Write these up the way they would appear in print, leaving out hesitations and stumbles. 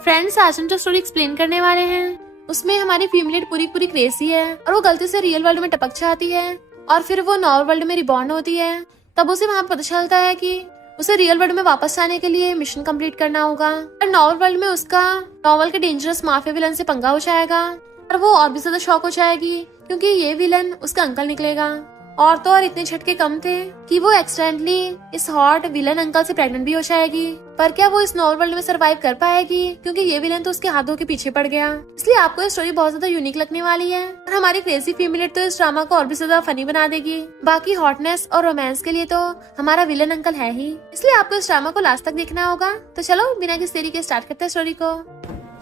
Friends, आज हम जो स्टोरी एक्सप्लेन करने वाले हैं उसमें हमारी फीमेल पूरी क्रेजी है और वो गलती से रियल वर्ल्ड में टपक जाती है और फिर वो नॉर्मल वर्ल्ड में रिबॉर्न होती है। तब उसे वहाँ पता चलता है कि उसे रियल वर्ल्ड में वापस आने के लिए मिशन कंप्लीट करना होगा और नॉर्मल वर्ल्ड में उसका नॉवल के डेंजरस माफिया विलन से पंगा हो जाएगा और वो और भी ज्यादा शॉक हो जाएगी क्योंकि ये विलन उसका अंकल निकलेगा। और तो और इतने झटके कम थे कि वो एक्सीडेंटली इस हॉट विलन अंकल से प्रेग्नेंट भी हो जाएगी। पर क्या वो इस नॉर्मल वर्ल्ड में सरवाइव कर पाएगी क्योंकि ये विलन तो उसके हाथों के पीछे पड़ गया। इसलिए आपको ये स्टोरी बहुत ज्यादा यूनिक लगने वाली है और हमारी क्रेजी फीमेल तो इस ड्रामा को और भी ज्यादा फनी बना देगी। बाकी हॉटनेस और रोमांस के लिए तो हमारा विलन अंकल है ही, इसलिए आपको इस ड्रामा को लास्ट तक देखना होगा। तो चलो बिना किसी देरी के स्टार्ट करते हैं स्टोरी को।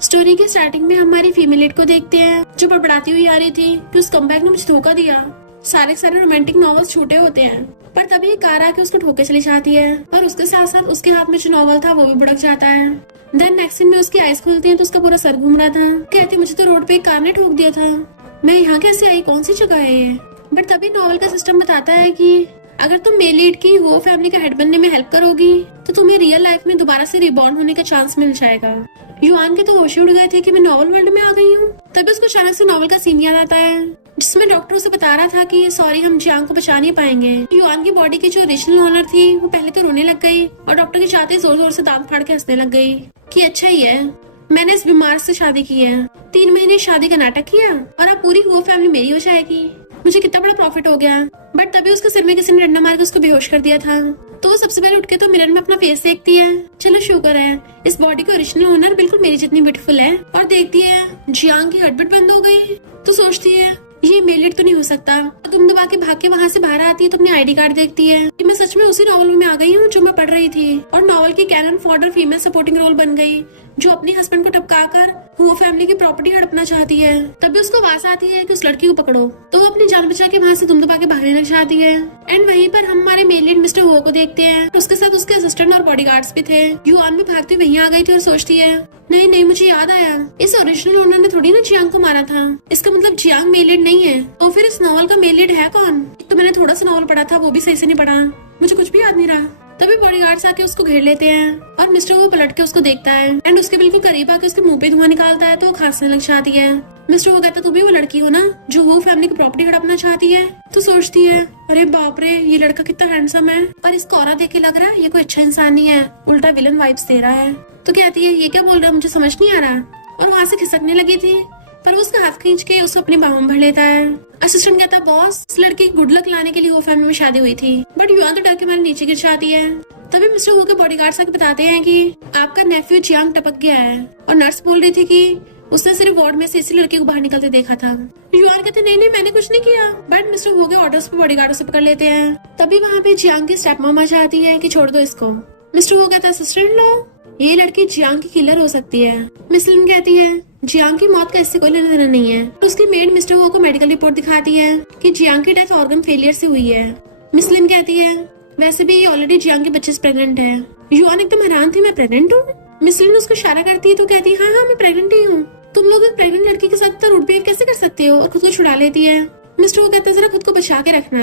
स्टोरी के स्टार्टिंग में हमारी फीमेल को देखते हैं जो बड़बड़ाती हुई आ रही थी कि उस कमबैक ने मुझे धोखा दिया। सारे रोमांटिक नॉवेल्स छूटे होते हैं, पर तभी एक कार आके उसको ठोके चली जाती है और उसके साथ साथ उसके हाथ में जो नॉवल था वो भी भड़क जाता है। देन नेक्स्ट सीन में उसकी आईज खुलती हैं तो उसका पूरा सर घूम रहा था। कहती मुझे तो रोड पे एक कार ने ठोक दिया था, मैं यहाँ कैसे आई, कौन सी जगह है ये। बट तभी नॉवल का सिस्टम बताता है कि अगर तुम मेल लीड की वो फैमिली का हेड बनने में हेल्प करोगी तो तुम्हें रियल लाइफ में दोबारा से रिबॉर्न होने का चांस मिल जाएगा। युआन के तो होश उड़ गए थे कि मैं नॉवल वर्ल्ड में आ गई हूँ। तभी उसको अचानक से नॉवल का सीन याद आता है जिसमें डॉक्टर उसे बता रहा था कि सॉरी हम जियांग को बचा नहीं पाएंगे। युआन की बॉडी की जो ओरिजिनल ओनर थी वो पहले तो रोने लग गई और डॉक्टर के चाहते जोर जोर से दांत फाड़ के हंसने लग गई कि अच्छा ही है, मैंने इस बीमार से शादी की है, 3 महीने शादी का नाटक किया और अब पूरी वो फैमिली मेरी हो जाएगी, मुझे कितना बड़ा प्रॉफिट हो गया। बट तभी उसके सिर में किसी ने डंडा मार के उसको बेहोश कर दिया था। तो वो सबसे पहले उठ के तो मिरर में अपना फेस देखती है। चलो शुक्र है इस बॉडी का ओरिजिनल ओनर बिल्कुल मेरी जितनी ब्यूटीफुल है। और देखती है जियांग की हर्टबीट बंद हो गई तो सोचती है ये मेल तो नहीं हो सकता। तो तुम दबा के भाग के वहाँ से बाहर आती है तो अपनी आईडी कार्ड देखती है कि मैं सच में उसी नॉवल में आ गई हूँ जो मैं पढ़ रही थी। और नॉवल की cannon fodder female supporting role बन गई जो अपने हस्बैंड को टपका कर वो फैमिली की प्रॉपर्टी हड़पना चाहती है। तभी उसको आवाज आती है कि उस लड़की को पकड़ो, तो वो अपनी जान बचा के वहाँ से दुम दबा के भागने लग जाती है। एंड वहीं पर हम हमारे मेल लीड मिस्टर वो को देखते हैं, उसके साथ उसके असिस्टेंट और बॉडीगार्ड्स भी थे। युआन भी भागती वहीं आ गई थी और सोचती है नहीं नहीं मुझे याद आया, इस ओरिजिनल ओनर ने थोड़ी ना जियांग को मारा था, इसका मतलब जियांग मेल लीड नहीं है। तो फिर इस नॉवल का मेल लीड है कौन? तो मैंने थोड़ा सा नॉवल पढ़ा था वो भी सही से नहीं पढ़ा, मुझे कुछ भी याद नहीं रहा। तभी बॉडीगार्ड्स आके उसको घेर लेते हैं और मिस्टर वो पलट के उसको देखता है एंड उसके बिल्कुल करीब आके उसके मुंह पे धुआं निकालता है तो वो खांसने लग जाती है। मिस्टर वो कहता है तुम भी वो लड़की हो ना जो वो फैमिली की प्रॉपर्टी हड़पना चाहती है। तो सोचती है अरे बाप रे ये लड़का कितना हैंडसम है, पर इसको औरा देख के लग रहा है ये कोई अच्छा इंसान नहीं है, उल्टा विलन वाइब्स दे रहा है। तो कहती है ये क्या बोल रहा है, मुझे समझ नहीं आ रहा। और वहाँ से खिसकने लगी थी पर वो उसका हाथ खींच के उसको अपने बाहों में भर लेता है। असिस्टेंट कहता है बॉस इस लड़की की गुड लक लाने के लिए वो फैमिली में शादी हुई थी। बट युआन तो डर के मारे नीचे गिर जाती है। तभी मिस्टर वो के बॉडीगार्ड्स आके बताते हैं कि आपका नेफ्यू जियांग टपक गया है और नर्स बोल रही थी कि उसने सिर्फ वार्ड में से इसी लड़की को बाहर निकलते देखा था। युआन कहते नहीं नहीं मैंने कुछ नहीं किया। बट मिस्टर वो के ऑर्डर्स पे बॉडीगार्ड से पकड़ लेते हैं। तभी वहाँ पे जियांग की स्टेप मॉम आ जाती है कि छोड़ दो इसको। मिस्टर वो कहता है सिस्टर इन लॉ ये लड़की जियांग की किलर हो सकती है। मिस लिन कहती है जियांग की मौत का इससे कोई लेना देना नहीं है। तो उसकी मेड मिस्टर वो को मेडिकल रिपोर्ट दिखाती है कि जियांग की डेथ ऑर्गन फेलियर से हुई है। मिस लिन कहती है वैसे भी ये ऑलरेडी जियांग की बच्चे से प्रेग्नेंट है। युआन एकदम हैरान थी मैं प्रेग्नेंट हूँ। मिस लिन उसको इशारा करती है तो कहती है हाँ मैं प्रेग्नेंट ही हूँ। तुम लोग एक प्रेग्नेंट लड़की के साथ इतना रूड बिहेव कैसे कर सकते हो, और खुद को छुड़ा लेती है। मिस्टर वो कहता है जरा खुद को बचा के रखना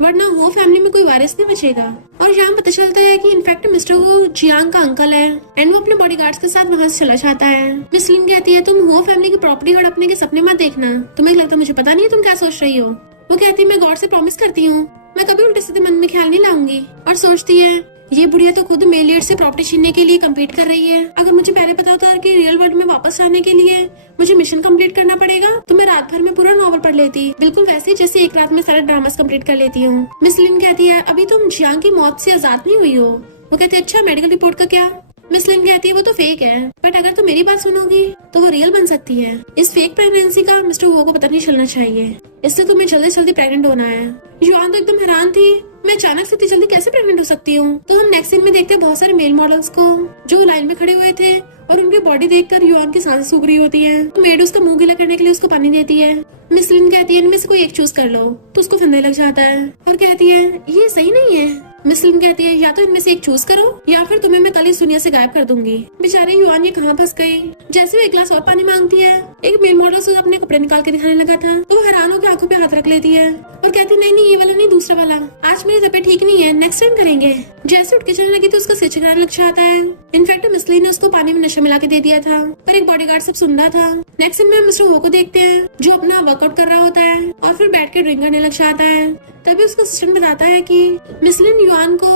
वरना वो फैमिली में कोई वारिस नहीं बचेगा। और यहाँ पता चलता है कि इनफैक्ट मिस्टर वो जियांग का अंकल है एंड वो अपने बॉडीगार्ड्स के साथ वहाँ से चला जाता है। मिस लिन कहती है तुम वो फैमिली की प्रॉपर्टी हड़पने के सपने मत देखना, तुम्हें लगता मुझे पता नहीं है तुम क्या सोच रही हो। वो कहती है मैं गॉड से प्रॉमिस करती हूँ मैं कभी उल्टे सीधे मन में ख्याल नहीं लाऊंगी। और सोचती है ये बुढ़िया तो खुद मेल लीड से प्रॉपर्टी छीनने के लिए कम्पीट कर रही है। अगर मुझे पहले पता होता कि रियल वर्ल्ड में वापस आने के लिए मुझे मिशन कंप्लीट करना पड़ेगा तो मैं रात भर में पूरा नॉवल पढ़ लेती, बिल्कुल वैसे ही जैसे एक रात में सारे ड्रामास कंप्लीट कर लेती हूँ। मिस लिन कहती है अभी तुम जियांग की मौत से आजाद नहीं हुई हो। वो कहते हैं अच्छा मेडिकल रिपोर्ट का क्या? मिस लिन कहती है वो तो फेक है बट अगर तुम मेरी बात सुनोगी तो वो रियल बन सकती है। इस फेक प्रेगनेंसी का मिस्टर वो को पता नहीं चलना चाहिए, इसलिए तुम्हें जल्दी जल्दी प्रेग्नेंट होना है। युआन तो एकदम हैरान थी मैं अचानक से इतनी जल्दी कैसे प्रेग्नेंट हो सकती हूँ। तो हम नेक्स्ट सीन में देखते हैं बहुत सारे मेल मॉडल्स को जो लाइन में खड़े हुए थे और उनकी बॉडी देखकर युआन की सांसें सूख रही होती है। तो मेड उसका मुंह गीला करने के लिए उसको पानी देती है। मिस लिन कहती है इनमें से कोई एक चूज कर लो तो उसको फंदे लग जाता है और कहती है ये सही नहीं है। मिस लिन कहती है या तो इनमें से एक चूज करो या फिर तुम्हें मैं कल इस दुनिया से गायब कर दूंगी। बेचारे युआन ये कहाँ फंस गई। जैसे वो एक गिलास और पानी मांगती है एक मेल मॉडल से अपने कपड़े निकाल के दिखाने लगा था तो वो हैरान होकर आंखों पे हाथ रख लेती है और कहती नहीं नहीं ये वाला नहीं दूसरा वाला, आज मेरी तबीयत ठीक नहीं है, नेक्स्ट टाइम करेंगे। जैसे उठ के चलने लगी तो उसका सिर चकराने लग जाता है। इनफैक्ट मिस्ली ने उसको पानी में नशा मिला के दे दिया था पर एक बॉडीगार्ड सब सुन रहा था। नेक्स्ट सीन में हम मिस्टर वो को देखते हैं जो अपना वर्कआउट कर रहा होता है और फिर बैठ के ड्रिंक करने लग जाता है। तभी उसका असिस्टेंट बताता है कि मिस्लिन युआन को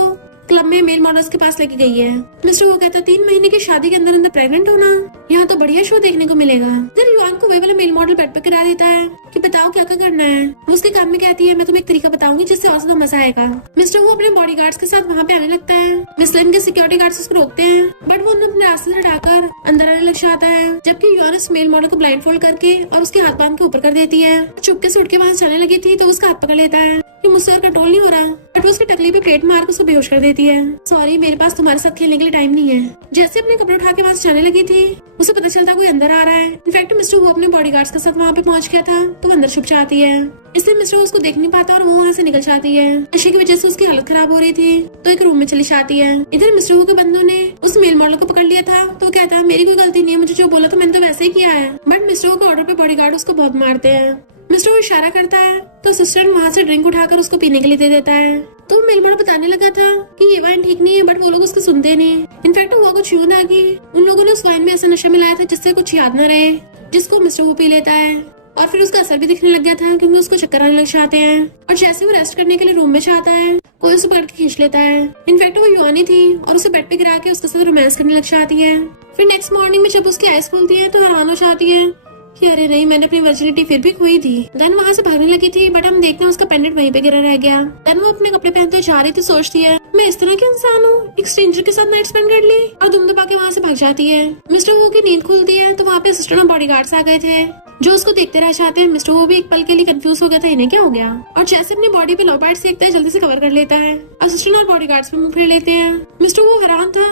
क्लब में मेल मॉडल्स के पास लेके गई है। मिस्टर वो कहता है 3 महीने की शादी के अंदर अंदर प्रेग्नेंट होना, यहाँ तो बढ़िया शो देखने को मिलेगा। फिर युआन को वही वाला मेल मॉडल बेड पे गिरा देता है कि बताओ क्या क्या करना है। वो उसके काम में कहती है मैं तुम्हें एक तरीका बताऊंगी जिससे और ज्यादा मजा आएगा। मिस्टर वो अपने बॉडीगार्ड्स के साथ वहाँ पे आने लगता है। मिस्लिन के सिक्योरिटी गार्ड्स उसको रोकते हैं बट वो उन्हें अपने रास्ते से हटाकर अंदर आने लग जाता है, जबकि युआन उस मेल मॉडल को ब्लाइंड फोल्ड करके और उसके हाथ बांध के ऊपर कर देती है। चुपके से उठ के वहाँ चलने लगी थी तो उसका हाथ पकड़ लेता है कि मुझसे और कंट्रोल नहीं हो रहा, बट वो उसकी टकली पे प्लेट मार के उसको बेहोश कर देती है। सॉरी मेरे पास तुम्हारे साथ खेलने के लिए टाइम नहीं है। जैसे अपने कपड़े उठा के वहाँ से जाने लगी थी उसे पता चलता कोई अंदर आ रहा है। इनफैक्ट मिस्टर वो अपने बॉडीगार्ड्स के साथ वहाँ पे पहुंच गया था तो वो अंदर छुप जाती है, इसलिए मिस्टर उसको देख नहीं पाता और वो वहाँ से निकल जाती है। नशे की वजह से उसकी हालत खराब हो रही थी तो एक रूम में चली जाती है। इधर मिस्टर वो के बंदों ने उस मेल मॉडल को पकड़ लिया था तो वो कहता है मेरी कोई गलती नहीं है, मुझे जो बोला था मैंने तो वैसे ही किया है। बट मिस्टर वो के ऑर्डर पे बॉडीगार्ड उसको बहुत मारते हैं। मिस्टर वो इशारा करता है तो असिस्टेंट वहाँ से ड्रिंक उठाकर उसको पीने के लिए दे देता है। तो मेल मॉडल बताने लगा था कि ये वाइन ठीक नहीं है बट वो लोग उसको सुनते नहीं। इनफैक्ट वो कुछ यूं था कि उन लोगों ने उस वाइन में ऐसा नशा मिलाया था जिससे कुछ याद न रहे, जिसको मिस्टर वो पी लेता है और फिर उसका असर भी दिखने लग गया था क्योंकि उसको चक्कर आने लग जाते हैं। और जैसे वो रेस्ट करने के लिए रूम में जाता है कोई उसे पकड़ के खींच लेता है। इनफैक्ट वो युआनी थी और उसे बेड पे गिरा के उसके साथ रोमांस करने लग जाती है। फिर नेक्स्ट मॉर्निंग में जब उसकी आईज खुलती है तो हैरान हो जाती है कि अरे नहीं मैंने अपनी वर्जिनिटी फिर भी खोई थी। देन वहाँ से भागने लगी थी बट हम देखते हैं उसका पेंडेंट वहीं पे गिरा रह गया। देन वो अपने कपड़े पहनते जा रही थी, सोचती है मैं इस तरह की इंसान हूँ, एक स्ट्रेंजर के साथ नाइट स्पेंड कर ली और दुम दबा के वहाँ से भाग जाती है। मिस्टर वो की नींद खुलती है तो वहाँ पे असिस्टेंट और बॉडीगार्ड्स आ गए थे जो उसको देखते रह जाते हैं। मिस्टर वो भी एक पल के लिए कंफ्यूज हो गया था इन्हें क्या हो गया और जैसे अपनी बॉडी पे लॉबाइट सेकता है जल्दी से कवर कर लेता है। असिस्टेंट और बॉडीगार्ड्स पे मुंह फेर लेते हैं। मिस्टर वो हैरान था,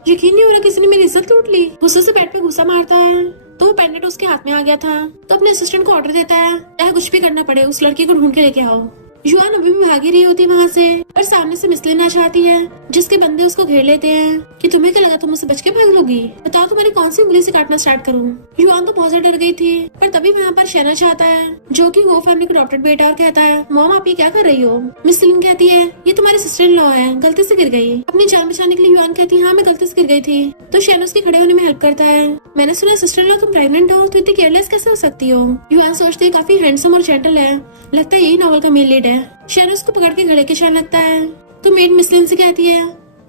यकीन नहीं हो रहा किसी ने मेरी इज्जत लूट ली। गुस्से से बेड पे घुसा मारता है तो वो पेंडेंट उसके हाथ में आ गया था तो अपने असिस्टेंट को ऑर्डर देता है चाहे कुछ भी करना पड़े उस लड़की को ढूंढ के लेके आओ। युआन अभी भी भागी रही होती वहाँ से और सामने से मिस्लिन आ जाती है जिसके बंदे उसको घेर लेते हैं कि तुम्हें क्या लगा तुम मुझसे बच के भाग लोगी, बताओ तुम्हारी कौन सी उंगली से काटना स्टार्ट करूँ। युआन तो बहुत डर गई थी पर तभी वहाँ पर शहना चाहता है जो कि वो फैमिली का अडॉप्टेड बेटा और कहता है मॉम आप ये क्या कर रही हो। मिस्लिन कहती है ये तुम्हारी सिस्टर इन लॉ है, गलती से गिर गई। अपनी जान बचाने के लिए युआन कहती है हाँ मैं गलती से गिर गई थी। तो शहना उसके खड़े होने में हेल्प करता है। मैंने सुना सिस्टर इन लॉ तुम प्रेग्नेंट हो तो इतनी केयरलेस कैसे हो सकती हो। युआन सोचती है काफी हैंडसम और जेंटल है, लगता है यही नॉवल का मेन लीड है। शहना उसको पकड़ के घड़े के जाने लगता है तो मेड मिस्लिन से कहती है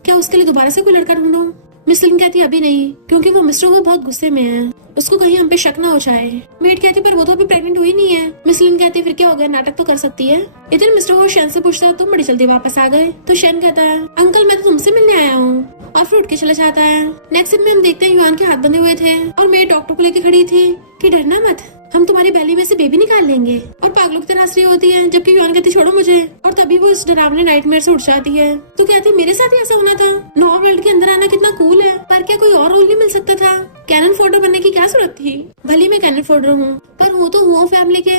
क्या उसके लिए दोबारा से कोई लड़का ढूंढूं। मिस्लिन कहती है अभी नहीं क्योंकि वो मिस्टर वो बहुत गुस्से में है, उसको कहीं हम पे शक ना हो जाए। मेड कहती पर वो तो अभी प्रेग्नेंट हुई नहीं है। मिस्लिन कहती फिर क्या हो गया, नाटक तो कर सकती है। इधर मिस्टर वो शैन से पूछता है तुम बड़ी जल्दी वापस आ गए। तो शैन कहता है अंकल मैं तो तुमसे मिलने आया हूँ और फिर उठ के चला जाता है। नेक्स्ट सीन में हम देखते हैं युआन के हाथ बंधे हुए थे और मेड डॉक्टर को लेके खड़ी थी कि डरना मत हम तुम्हारी बैली में से बेबी निकाल लेंगे। और पागलों की तरह हंस रही होती है जबकि युआन कहती छोड़ो मुझे और तभी वो इस डरावने नाइटमेयर से उठ जाती है। तो कहती मेरे साथ ही ऐसा होना था, नॉर वर्ल्ड के अंदर आना कितना कूल है पर क्या कोई और रोल नहीं मिल सकता था। कैनन फोर्डर बनने की क्या जरूरत थी, भली मैं कैनन फोर्डर हूँ पर वो तो वो फैमिली के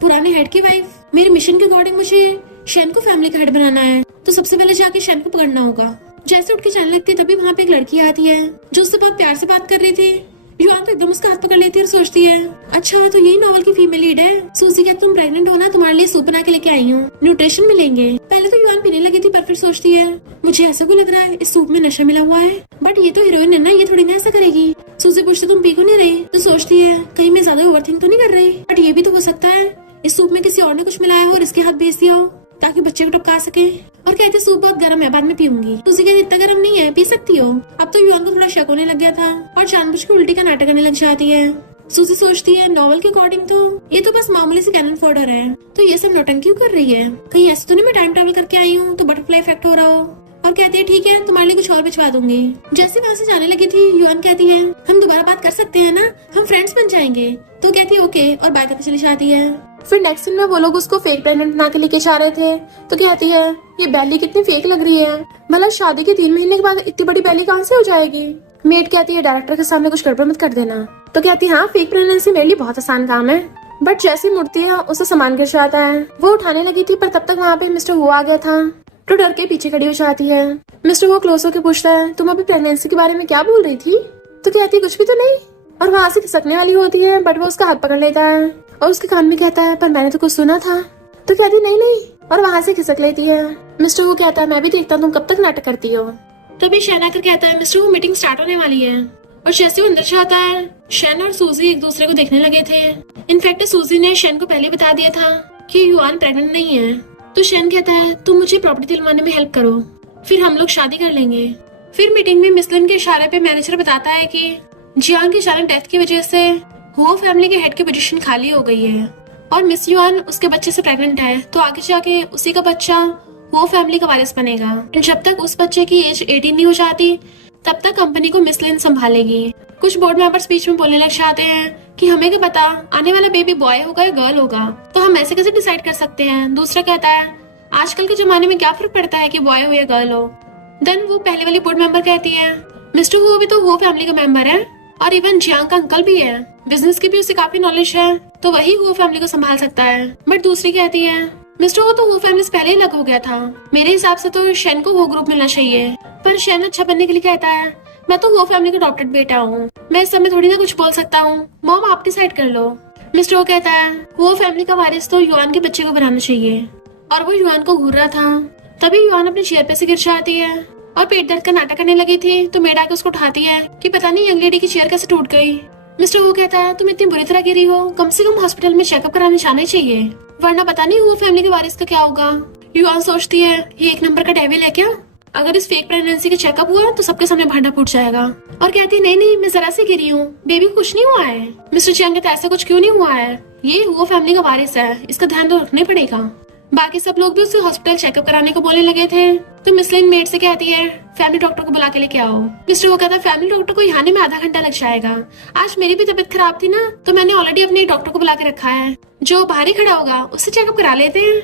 पुराने हेड की वाइफ। मेरे मिशन के अकॉर्डिंग मुझे शैन को फैमिली का हेड बनाना है तो सबसे पहले जाके शैन को पकड़ना होगा। जैसे उठ के जाने लगती तभी वहाँ पे एक लड़की आती है जो उससे बहुत प्यार से बात कर रही थी। युआन तो एकदम उसका हाथ पकड़ लेती है और सोचती है अच्छा तो यही नॉवल की फीमेल लीड है। सूजी क्या तुम प्रेग्नेंट हो ना, तुम्हारे लिए सूप बना के लेके आई हूँ, न्यूट्रिशन मिलेंगे। पहले तो युआन पीने लगी थी पर फिर सोचती है मुझे ऐसा क्यों लग रहा है इस सूप में नशा मिला हुआ है, बट ये तो हीरोइन है ना, ये थोड़ी ना ऐसा करेगी। सूजी पूछती तुम पी क्यों नहीं रही तो सोचती है कहीं मैं ज्यादा ओवरथिंक तो नहीं कर रही, बट ये भी तो हो सकता है इस सूप में किसी और ने कुछ मिलाया हो और इसके हाथ भेज दिया हो ताकि बच्चे को टपका सके। और कहती सूप बहुत गर्म है बाद में पीऊंगी। तो उसी कहती इतना गर्म नहीं है पी सकती हो। अब तो युआन को थोड़ा शक होने लग गया था और जानबूझ के उल्टी का नाटक करने लग जाती है। सूजी सोचती है नॉवल के अकॉर्डिंग तो ये तो बस मामूली सी कैनन फोर्डर है तो ये सब नौटंकी क्यों कर रही है, कहीं ऐसा तो नहीं मैं टाइम ट्रेवल करके आई हूँ तो बटरफ्लाई इफेक्ट हो रहा हो। और कहती है ठीक है तुम्हारे लिए कुछ और भिजवा दूंगी। जैसे वहाँ से जाने लगी थी युआन कहती है हम दोबारा बात कर सकते हैं ना, हम फ्रेंड्स बन जाएंगे। तो कहती है ओके और बाय करके चली जाती है। फिर नेक्स्ट सीन में वो लोग उसको फेक प्रेग्नेंट बना के लेके जा रहे थे तो कहती है ये बैली कितनी फेक लग रही है, भला शादी के 3 महीने के बाद इतनी बड़ी बैली कहाँ से हो जाएगी। मेड कहती है डायरेक्टर के सामने कुछ गड़बड़ मत कर देना। तो कहती है हाँ फेक प्रेगनेंसी मेरे लिए बहुत आसान काम है। बट जैसी मुड़ती है उसे सामान गिर जाता है। वो उठाने लगी थी पर तब तक वहाँ पे मिस्टर वो आ गया था तो डर के पीछे खड़ी हो जाती है। मिस्टर वो क्लोज होकर पूछता है तुम अभी प्रेगनेंसी के बारे में क्या बोल रही थी। तो कहती है कुछ भी तो नहीं। और वहाँ से खिसकने वाली होती है, बट वो उसका हाथ पकड़ लेता है और उसके कान में कहता है, पर मैंने तो कुछ सुना था। तो कहती नहीं नहीं, और वहाँ से खिसक लेती है। मिस्टर वो कहता है, मैं भी देखता हूँ तुम कब तक नाटक करती हो। तभी शैन आकर कहता है, मिस्टर वो मीटिंग स्टार्ट होने वाली है। और जैसे वो अंदर से आता है, शैन और सूजी एक दूसरे को देखने लगे थे। इनफैक्ट सूजी ने शैन को पहले बता दिया था कि युआन प्रेग्नेंट नहीं है। तो शैन कहता है, तुम मुझे प्रॉपर्टी दिलवाने में हेल्प करो, फिर हम लोग शादी कर लेंगे। फिर मीटिंग में मिस लिन के इशारे पे मैनेजर बताता है कि जियांग की अचानक डेथ की वजह से हुओ फैमिली के हेड की पोजीशन खाली हो गई है और मिस युआन उसके बच्चे से प्रेग्नेंट है, तो आगे जाके उसी का बच्चा वो फैमिली का वारिस बनेगा। जब तक उस बच्चे की एज 18 नहीं हो जाती तब तक कंपनी को मिस लिन संभालेगी। कुछ बोर्ड मेंबर्स बीच में बोलने लग जाते हैं कि हमें क्या पता आने वाला बेबी बॉय होगा या गर्ल होगा, तो हम ऐसे कैसे डिसाइड कर सकते हैं। दूसरा कहता है, आजकल के जमाने में क्या फर्क पड़ता है कि बॉय हो या गर्ल हो। देन वो पहले वाली बोर्ड मेंबर कहती है, मिस्टर हुओ भी तो वो फैमिली का मेंबर है और इवन जियांग का अंकल भी है, बिजनेस की भी उसे काफी नॉलेज है, तो वही वो फैमिली को संभाल सकता है। बट दूसरी कहती है, मिस्टर वो तो वो फैमिली से पहले ही अलग हो गया था, मेरे हिसाब से तो शैन को वो ग्रुप मिलना चाहिए। पर शैन अच्छा बनने के लिए कहता है, मैं तो वो फैमिली का अडॉप्टेड बेटा हूँ, मैं इस समय थोड़ी ना कुछ बोल सकता हूँ, मॉम आप डिसाइड कर लो। मिस्टर वो कहता है, वो फैमिली का वारिस तो युआन के बच्चे को बनाना चाहिए। और वो युआन को घूर रहा था, तभी युआन अपने चेयर पे से गिर जाती है और पेट दर्द का नाटक करने लगी थी, तो मेड आके उसको उठाती है कि पता नहीं यंग लेडी की चेयर कैसे टूट गई। मिस्टर वो कहता है, तुम इतनी बुरी तरह गिरी हो, कम से कम हॉस्पिटल में चेकअप कराने जाना चाहिए, वरना पता नहीं वो फैमिली के वारिस का क्या होगा। युआन सोचती है, ये एक नंबर का डेविल है क्या, अगर इस फेक प्रेगनेंसी का चेकअप हुआ तो सबके सामने भांडा फूट जाएगा। और कहती है, नहीं नहीं मैं जरा सी गिरी हूँ, बेबी को कुछ नहीं हुआ है। मिस्टर चियांग कहता है, ऐसा कुछ क्यों नहीं हुआ है, ये वो फैमिली का वारिस है, इसका ध्यान तो रखना पड़ेगा। बाकी सब लोग भी उसे हॉस्पिटल चेकअप कराने को बोलने लगे थे, तो मिस लिन मेड से कहती है, फैमिली डॉक्टर को बुला के लेके आओ। मिस्टर वो कहता है, फैमिली डॉक्टर को यहाँ आने में आधा घंटा लग जाएगा, आज मेरी भी तबीयत खराब थी ना, तो मैंने ऑलरेडी अपने डॉक्टर को बुला के रखा है, जो बाहर ही खड़ा होगा उससे चेकअप करा लेते हैं,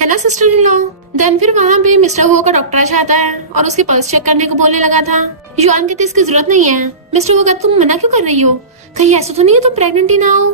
है ना सिस्टर इन लॉ। देन फिर वहाँ पे मिस्टर वो का डॉक्टर आ जाता है और उसके पल्स चेक करने को बोलने लगा था। युआन कहते इसकी जरूरत नहीं है। मिस्टर वो कहता, तुम मना क्यों कर रही हो, कहीं ऐसा तो नहीं है तुम प्रेग्नेंट ही ना हो।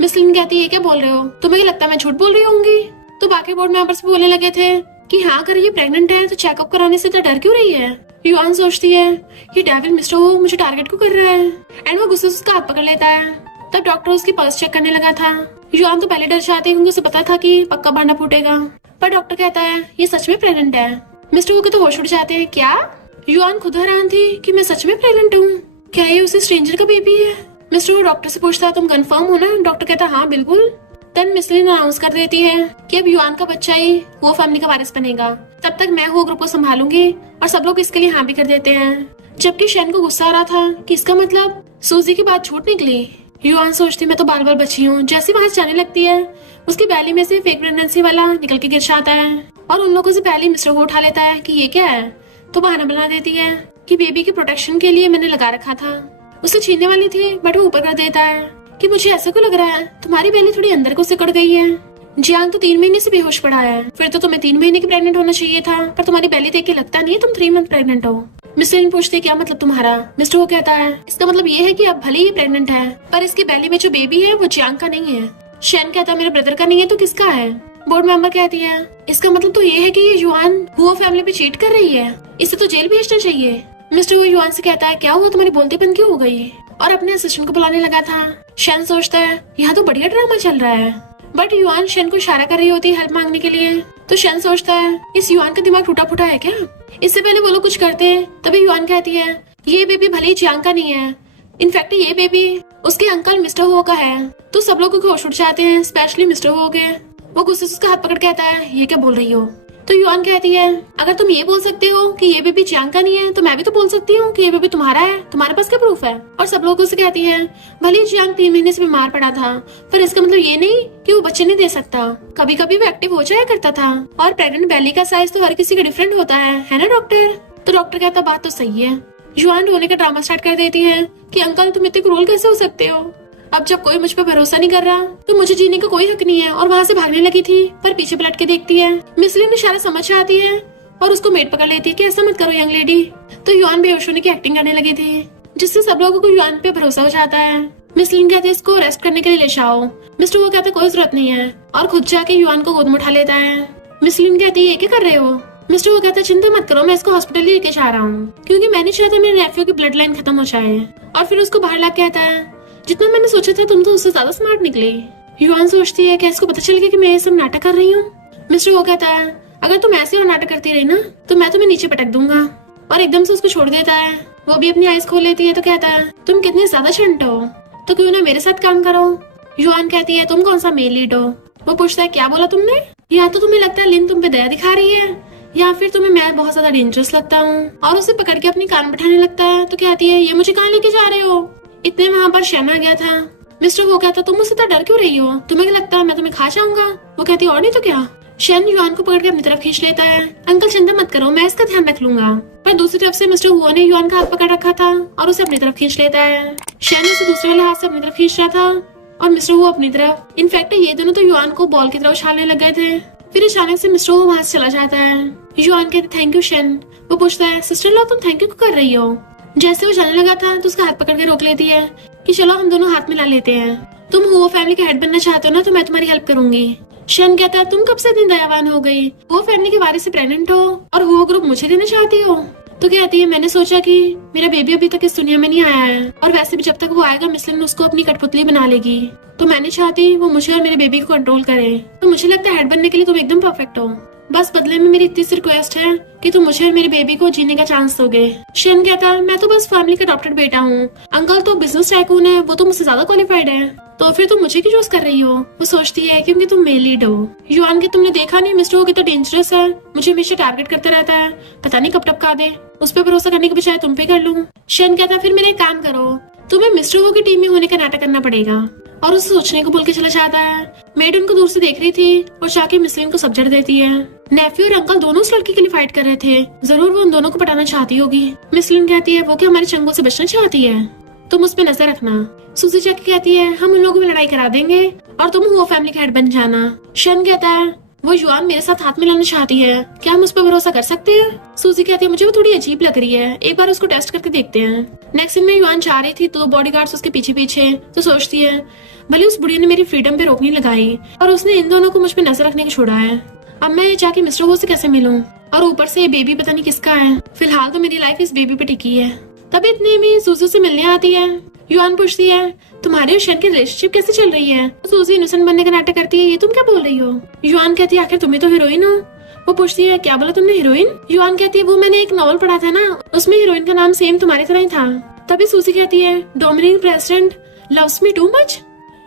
मिस लिन कहती है, क्या बोल रहे हो, तुम्हें क्या लगता है मैं झूठ बोल रही होंगी। तो बाकी बोर्ड मेंबर्स भी बोलने लगे थे कि हाँ अगर ये प्रेग्नेंट है तो चेकअप कराने से तो डर क्यों रही है। युआन सोचती है, ये डेविल मिस्टर वो मुझे टारगेट क्यों कर रहा है, एंड वो गुस्से से उसका हाथ पकड़ लेता है। तब डॉक्टर उसकी पल्स चेक करने लगा था। युआन तो पहले डर जाती है क्योंकि उसे पता था कि पक्का भांडा फूटेगा, पर डॉक्टर कहता है, ये सच में प्रेग्नेंट है। मिस्टर वो के तो होश उड़ जाते हैं, क्या। युआन खुद हैरान थी कि मैं सच में प्रेग्नेंट हूँ, क्या ये उसी स्ट्रेंजर का बेबी है। मिस्टर वो डॉक्टर से पूछता है, तुम कंफर्म हो ना। डॉक्टर कहता है, हाँ बिल्कुल। देन मिस लिन अनाउंस कर देती है कि अब युआन का बच्चा ही वो फैमिली का वारिस बनेगा, तब तक मैं वो ग्रुप को संभालूंगी, और सब लोग इसके लिए हाँ भी कर देते हैं। जबकि शैन को गुस्सा आ रहा था कि इसका मतलब सूजी की बात झूठ निकली। युआन सोचती, मैं तो बाल बाल बची हूँ। जैसे वहां से जाने लगती है, उसकी बैली में से फेक प्रेगनेंसी वाला निकल के गिर जाता है और उन लोगों से पहले मिस्टर को उठा लेता है कि ये क्या है, तो बहाना बना देती है कि बेबी के प्रोटेक्शन के लिए मैंने लगा रखा था। उसे छीनने वाली थी बट वो ऊपर कर देता है कि मुझे ऐसा क्यों लग रहा है, तुम्हारी बैली थोड़ी अंदर को सिकुड़ गई है। जियांग तो 3 महीने से बेहोश पड़ा है, फिर तो तुम्हें 3 महीने की प्रेग्नेंट होना चाहिए था, पर तुम्हारी बैली देख के लगता नहीं है तुम 3 मंथ प्रेग्नेंट हो। मिस्टर लिन पूछते, क्या मतलब तुम्हारा। मिस्टर वो कहता है, इसका मतलब ये है कि अब भले ही प्रेग्नेंट है, पर इसकी बैली में जो बेबी है वो जियांग का नहीं है। शैन कहता है, मेरे ब्रदर का नहीं है तो किसका है। बोर्ड मेंबर कहती है, इसका मतलब तो ये है कि ये युआन हुओ फैमिली पे चीट कर रही है, इसे तो जेल भेजना चाहिए। मिस्टर वो युआन से कहता है, क्या हुआ तुम्हारी बोलती बंद क्यों हो गई, और अपने असिस्टेंट को बुलाने लगा था। शैन सोचता है, यहाँ तो बढ़िया ड्रामा चल रहा है, बट युआन शैन को इशारा कर रही होती है हेल्प मांगने के लिए। तो शैन सोचता है, इस युआन का दिमाग टूटा फूटा है क्या। इससे पहले वो लोग कुछ करते हैं, तभी युआन कहती है, ये बेबी भले ही जियांग का नहीं है, इनफैक्ट ये बेबी उसके अंकल मिस्टर हो का है। तो सब लोगों को होश उड़ जाते हैं, स्पेशली मिस्टर हो के। वो गुस्से से उसका हाथ पकड़ कहता है, ये क्या बोल रही हो। तो युआन कहती है, अगर तुम ये बोल सकते हो कि ये बेबी जियांग का नहीं है, तो मैं भी तो बोल सकती हूँ कि ये बेबी तुम्हारा है, तुम्हारे पास क्या प्रूफ है। और सब लोगों से कहती है, भले ही जियांग 3 महीने से बीमार पड़ा था, पर इसका मतलब ये नहीं कि वो बच्चे नहीं दे सकता, कभी कभी वो एक्टिव हो जाया करता था, और प्रेग्नेंट बैली का साइज तो हर किसी का डिफरेंट होता है ना डॉक्टर। तो डॉक्टर कहता, बात तो सही है। युआन रोने का ड्रामा स्टार्ट कर देती है कि अंकल तुम इतने क्रूर कैसे हो सकते हो, अब जब कोई मुझ पर भरोसा नहीं कर रहा तो मुझे जीने का कोई हक नहीं है। और वहाँ से भागने लगी थी, पर पीछे पलट के देखती है। मिस लिन इशारा समझ आती है और उसको मेड पकड़ लेती है कि ऐसा मत करो यंग लेडी। तो युआन बेहोश होने की एक्टिंग करने लगी थी, जिससे सब लोगों को युआन पे भरोसा हो जाता है। मिस लिन कहते हैं, इसको रेस्ट करने के लिए ले जाओ। मिस्टर वो कहते कोई जरूरत नहीं है, और खुद जाके युआन को गोद में उठा लेता है। मिस लिन कहती है, ये क्या कर रहे हो। मिस्टर वो कहता है, चिंता मत करो, मैं इसको हॉस्पिटल लेके जा रहा हूँ, क्योंकि मैं नहीं चाहता मेरे नेफ्यू की ब्लड लाइन खत्म हो जाए। और फिर उसको बाहर ला कहता है, जितना मैंने सोचा था तुम तो उससे ज्यादा स्मार्ट निकली। युआन सोचती है कि इसको पता चल गया कि मैं ये सब नाटक कर रही हूँ। मिस्टर वो कहता है अगर तुम ऐसे और नाटक करती रही ना तो मैं तुम्हें नीचे पटक दूंगा, और एकदम से उसको छोड़ देता है। वो भी अपनी आईज खोल लेती है तो कहता है तुम कितने ज्यादा शंट हो, तो क्यों ना मेरे साथ काम करो। युआन कहती है तुम कौन सा मेल लीड हो। वो पूछता है क्या बोला तुमने। या तो तुम्हें लगता है लिन तुम पे दया दिखा रही है, या फिर तुम्हें मैं बहुत ज्यादा डेंजरस लगता हूँ। और उसे पकड़ के अपनी कान बैठाने लगता है तो कहती है ये मुझे कहाँ लेके जा रहे हो। इतने वहाँ पर शन आ गया था। मिस्टर वो कहता तुम मुझसे इतना डर क्यों रही हो, तुम्हें क्या लगता है मैं तुम्हें खा जाऊंगा। वो कहती और नहीं तो क्या। शन युआन को पकड़ के अपनी तरफ खींच लेता है। अंकल चिंता मत करो, मैं इसका ध्यान रख लूंगा। पर दूसरी तरफ से मिस्टर हुआ ने युआन का हाथ पकड़ रखा था और उसे अपनी तरफ खींच लेता है। शन उसे दूसरे वाले हाथ से अपनी तरफ खींच रहा था और मिस्टर हुआ अपनी तरफ। इनफैक्ट ये दोनों तो युआन को बॉल की तरफ उछालने लग गए थे। फिर अचानक से मिस्टर हुआ वहां से चला जाता है। युआन कहते थैंक यू शन। वो पूछता है सिस्टर लॉ तुम थैंक यू क्यों कर रही हो। जैसे वो जाने लगा था तो उसका हाथ पकड़ के रोक लेती है कि चलो हम दोनों हाथ मिला लेते हैं। तुम हुओ फैमिली के हेड बनना चाहते हो ना तो मैं तुम्हारी हेल्प करूंगी। शन कहता है तुम कब से इतनी दयावान हो गई, वो फैमिली के वारिस से प्रेग्नेंट हो और वो ग्रुप मुझे देना चाहती हो। तो कहती है मैंने सोचा कि मेरा बेबी अभी तक इस दुनिया में नहीं आया है, और वैसे भी जब तक वो आएगा मिसलिन उसको अपनी कठपुतली बना लेगी, तो मैंने चाहती वो मुझे और मेरे बेबी को कंट्रोल करे। तो मुझे लगता है हेड बनने के लिए तुम एकदम परफेक्ट हो। बस बदले में मेरी इतनी सी रिक्वेस्ट है कि तुम मुझे और मेरे बेबी को जीने का चांस दोगे। शन कहता है मैं तो बस फैमिली का अडॉप्टेड बेटा हूँ, अंकल तो बिजनेस टाइकून है, वो तो मुझसे ज्यादा क्वालिफाइड है, तो फिर तुम मुझे क्यों चूज कर रही हो। वो सोचती है क्योंकि तुम मेल लीड हो। युआन के तुमने देखा नहीं मिस्टर वो कितना डेंजरस है, मुझे हमेशा टारगेट करता रहता है, पता नहीं कब टपका दे। उस पर भरोसा करने के बजाय तुम पे कर लूं। शन कहता फिर मेरे एक काम करो, तुम्हें मिस्टर वो की टीम में होने का नाटक करना पड़ेगा। और उसे सोचने को बोल के चला जाता है। मेड उनको दूर से देख रही थी और जाके मिसलिन को सब्जेक्ट देती है। नेफ्यू और अंकल दोनों उस लड़की के लिए फाइट कर रहे थे, जरूर वो उन दोनों को पटाना चाहती होगी। मिसलिन कहती है वो क्या हमारे चंगों से बचना चाहती है, तुम उस पर नजर रखना। सुसी जाके कहती है हम उन लोगों में लड़ाई करा देंगे और तुम वो फैमिली का हेड बन जाना। शन कहता है वो युआन मेरे साथ हाथ मिलाना चाहती है, क्या हम उस पर भरोसा कर सकते हैं। सूजी कहती है मुझे वो थोड़ी अजीब लग रही है, एक बार उसको टेस्ट करके देखते हैं। नेक्स्ट सीन में युआन जा रही थी तो बॉडीगार्ड्स उसके पीछे पीछे, तो सोचती है भले उस बुढ़िया ने मेरी फ्रीडम पे रोक नहीं लगाई और उसने इन दोनों को मुझ पे नजर रखने को छोड़ा है, अब मैं जाके मिस्टर वो से कैसे मिलूं, और ऊपर से ये बेबी पता नहीं किसका है। फिलहाल तो मेरी लाइफ इस बेबी पे टिकी है। तभी इतने में सूजी से मिलने आती है। युआन पूछती है तुम्हारे और शन की रिलेशनशिप कैसे चल रही है। सूजी इनोसेंट बनने का नाटक करती है, ये तुम क्या बोल रही हो। युआन कहती है आखिर तुम्हें तो हीरोइन हो। वो पूछती है क्या बोला तुमने हीरोइन। युआन कहती है वो मैंने एक नॉवल पढ़ा था ना, उसमें हीरोइन का नाम सेम तुम्हारी तरह ही था। तभी सूजी कहती है Dominic president loves me too much.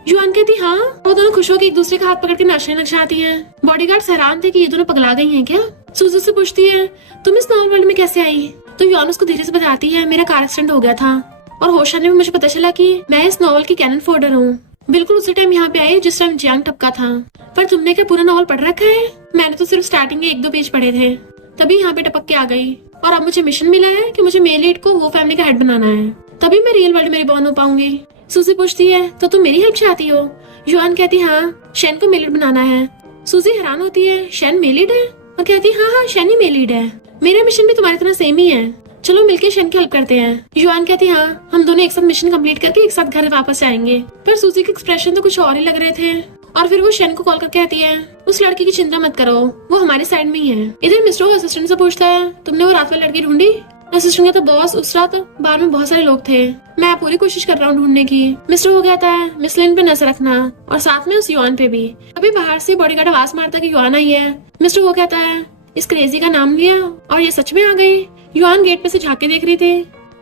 Yuan कहती हाँ। वो दोनों खुश होकर एक दूसरे का हाथ पकड़ के नाचने लग जाती हैं। बॉडीगार्ड्स हैरान थे कि ये दोनों पगला गई हैं क्या। सूजी से पूछती है तुम इस नॉवल वर्ल्ड में कैसे आई। तो युआन उसको धीरे से बताती है मेरा कार एक्सीडेंट हो गया था और होश आने में मुझे पता चला कि मैं इस नॉवल की कैनन फोल्डर हूँ। बिल्कुल उसी टाइम यहाँ पे आई जिस टाइम जियांग टपका था। पर तुमने क्या पूरा नॉवल पढ़ रखा है। मैंने तो सिर्फ स्टार्टिंग के 1-2 पेज पढ़े थे, तभी यहाँ पे टपक के आ गई और अब मुझे मिशन मिला है कि मुझे मेल लीड को वो फैमिली का हेड बनाना है, तभी मैं रियल वर्ल्ड में रिबॉर्न हो पाऊंगी। सूजी पूछती है तो तुम मेरी हेल्प चाहती हो। युआन कहती हाँ शैन को मेल लीड बनाना है। सूजी हैरान होती है शैन मेल लीड है, और कहती हाँ शैन ही मेल लीड है, मेरा मिशन भी तुम्हारी तरह सेम ही है, चलो मिलके शन की हेल्प करते हैं। युआन कहती हाँ हम दोनों एक साथ मिशन कंप्लीट करके एक साथ घर वापस आएंगे। पर सूजी के एक्सप्रेशन तो कुछ और ही लग रहे थे। और फिर वो शन को कॉल करके कहती है उस लड़की की चिंता मत करो, वो हमारे साइड में ही है। इधर मिस्टर वो असिस्टेंट से पूछता है तुमने वो रात वाली लड़की ढूंढी। असिस्टेंट कहता बॉस उस रात बार में बहुत सारे लोग थे, मैं पूरी कोशिश कर रहा हूँ ढूंढने की। मिस्टर वो कहता है मिसलिन पे नजर रखना और साथ में उस युआन पे भी। अभी बाहर से बॉडीगार्ड आवाज मारता कि युआन आई है। मिस्टर वो कहता है इस क्रेजी का नाम लिया और ये सच में आ गई। युआन गेट पे से झांके देख रही थी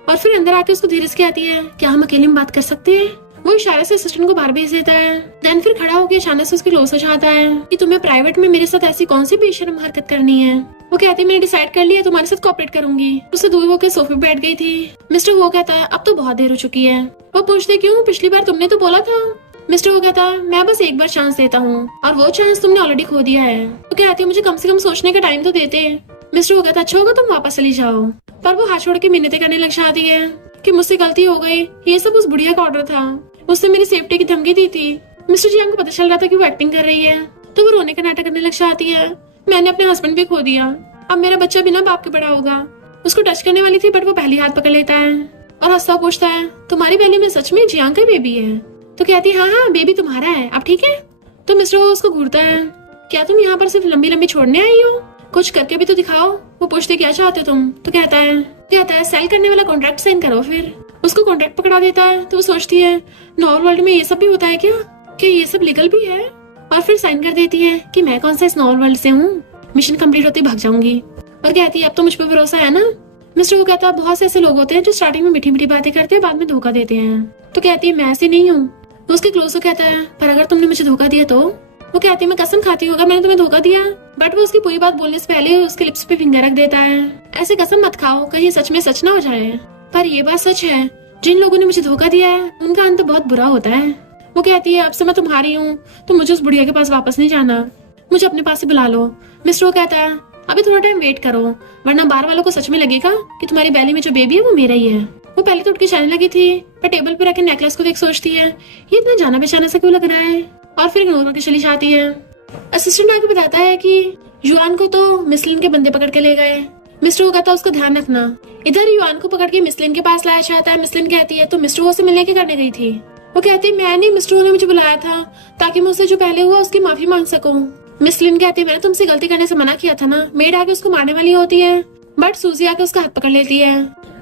और फिर अंदर आके उसको धीरे से कहती है क्या हम अकेले में बात कर सकते हैं। वो इशारे से असिस्टेंट को बाहर भेज देता है। देन फिर खड़ा होकर अचानक से उसके क्लोज हो जाता है कि तुम्हें प्राइवेट में मेरे साथ ऐसी कौन सी बेशर्म हरकत करनी है। वो कहती है मैंने डिसाइड कर लिया तुम्हारे साथ कोऑपरेट करूंगी। उससे दूर होकर सोफे पे बैठ गई थी। मिस्टर वो कहता है अब तो बहुत देर हो चुकी है। वो पूछते क्यों, पिछली बार तुमने तो बोला था। मिस्टर वो कहता है मैं बस एक बार चांस देता हूँ और वो चांस तुमने ऑलरेडी खो दिया है। वो कहती है मुझे कम से कम सोचने का टाइम तो देते। मिस्टर वो कहता अच्छा होगा तुम वापस चली जाओ। पर वो हाथ छोड़ के मिन्नतें करने लग जाती है कि मुझसे गलती हो गई, ये सब उस बुढ़िया का ऑर्डर था, उसने मेरी सेफ्टी की धमकी दी थी। मिस्टर जियांग को पता चल रहा था कि वो एक्टिंग कर रही है, तो वो रोने का नाटक करने लग जाती है। मैंने अपने हस्बैंड भी खो दिया, अब मेरा बच्चा बिना बाप के बड़ा होगा। उसको टच करने वाली थी बट वो पहली हाथ पकड़ लेता है और हंसता पूछता है तुम्हारी बेली में सच में जियांग का बेबी है। तो कहती है हाँ बेबी तुम्हारा है, अब ठीक है। तो मिस्टर वो उसको घूरता है क्या तुम यहाँ पर सिर्फ लंबी लंबी छोड़ने आई हो, कुछ करके भी तो दिखाओ। वो पूछते क्या चाहते हो तुम। तो कहता है सेल करने वाला कॉन्ट्रैक्ट साइन करो। फिर उसको कॉन्ट्रैक्ट पकड़ा देता है। तो वो सोचती है नॉर्मल वर्ल्ड में ये सब भी होता है क्या ये सब लीगल भी है, और फिर साइन कर देती है कि मैं कौन सा इस नॉर्मल वर्ल्ड से हूँ, मिशन कंप्लीट होते ही भाग जाऊंगी। और कहती है अब तो मुझ पर भरोसा है ना। मिस्टर वो कहता है बहुत से ऐसे लोग होते हैं जो स्टार्टिंग में मीठी मीठी बातें करते हैं, बाद में धोखा देते हैं। तो कहती है मैं ऐसी नहीं हूँ। तो उसके क्लोज कहता है पर अगर तुमने मुझे धोखा दिया तो। वो कहती है मैं कसम खाती हूँ अगर मैंने तुम्हें धोखा दिया। बट वो उसकी पूरी बात बोलने से पहले उसके लिप्स पे फिंगर रख देता है। ऐसे कसम मत खाओ कहीं सच में सच ना हो जाए। पर ये बात सच है, जिन लोगों ने मुझे धोखा दिया है उनका अंत बहुत बुरा होता है। वो कहती है अब से मैं तुम्हारी हूँ, तो मुझे उस बुढ़िया के पास वापस नहीं जाना, मुझे अपने पास से बुला लो। मिस्टर वो कहता है अभी थोड़ा टाइम वेट करो, वरना बाहर वालों को सच में लगेगा कि तुम्हारी बैली में जो बेबी है वो मेरा ही है। वो पहले तो उठ के चलने लगी थी, पर टेबल पे रखे नेकलेस को देख सोचती है ये इतना जाना पहचाना सा क्यों लग रहा है, और फिर इग्नोर करके चली जाती है। असिस्टेंट आके बताता है कि युआन को तो मिसलिन के बंदे पकड़ के ले गए। मिस्टर वो कहता है उसका ध्यान रखना। इधर युआन को पकड़ के मिसलिन के पास लाया जाता है। मिसलिन कहती है तो मिस्टर वो से मिलने के करने गई थी। वो कहती है मैं नहीं, मिस्टर वो ने मुझे बुलाया था ताकि मैं उससे जो पहले हुआ उसकी माफी मांग सकूं। मिसलिन कहती है मैंने तुमसे गलती करने से मना किया था ना। मेड आके उसको मारने वाली होती है, बट सूजी आके उसका हाथ पकड़ लेती है।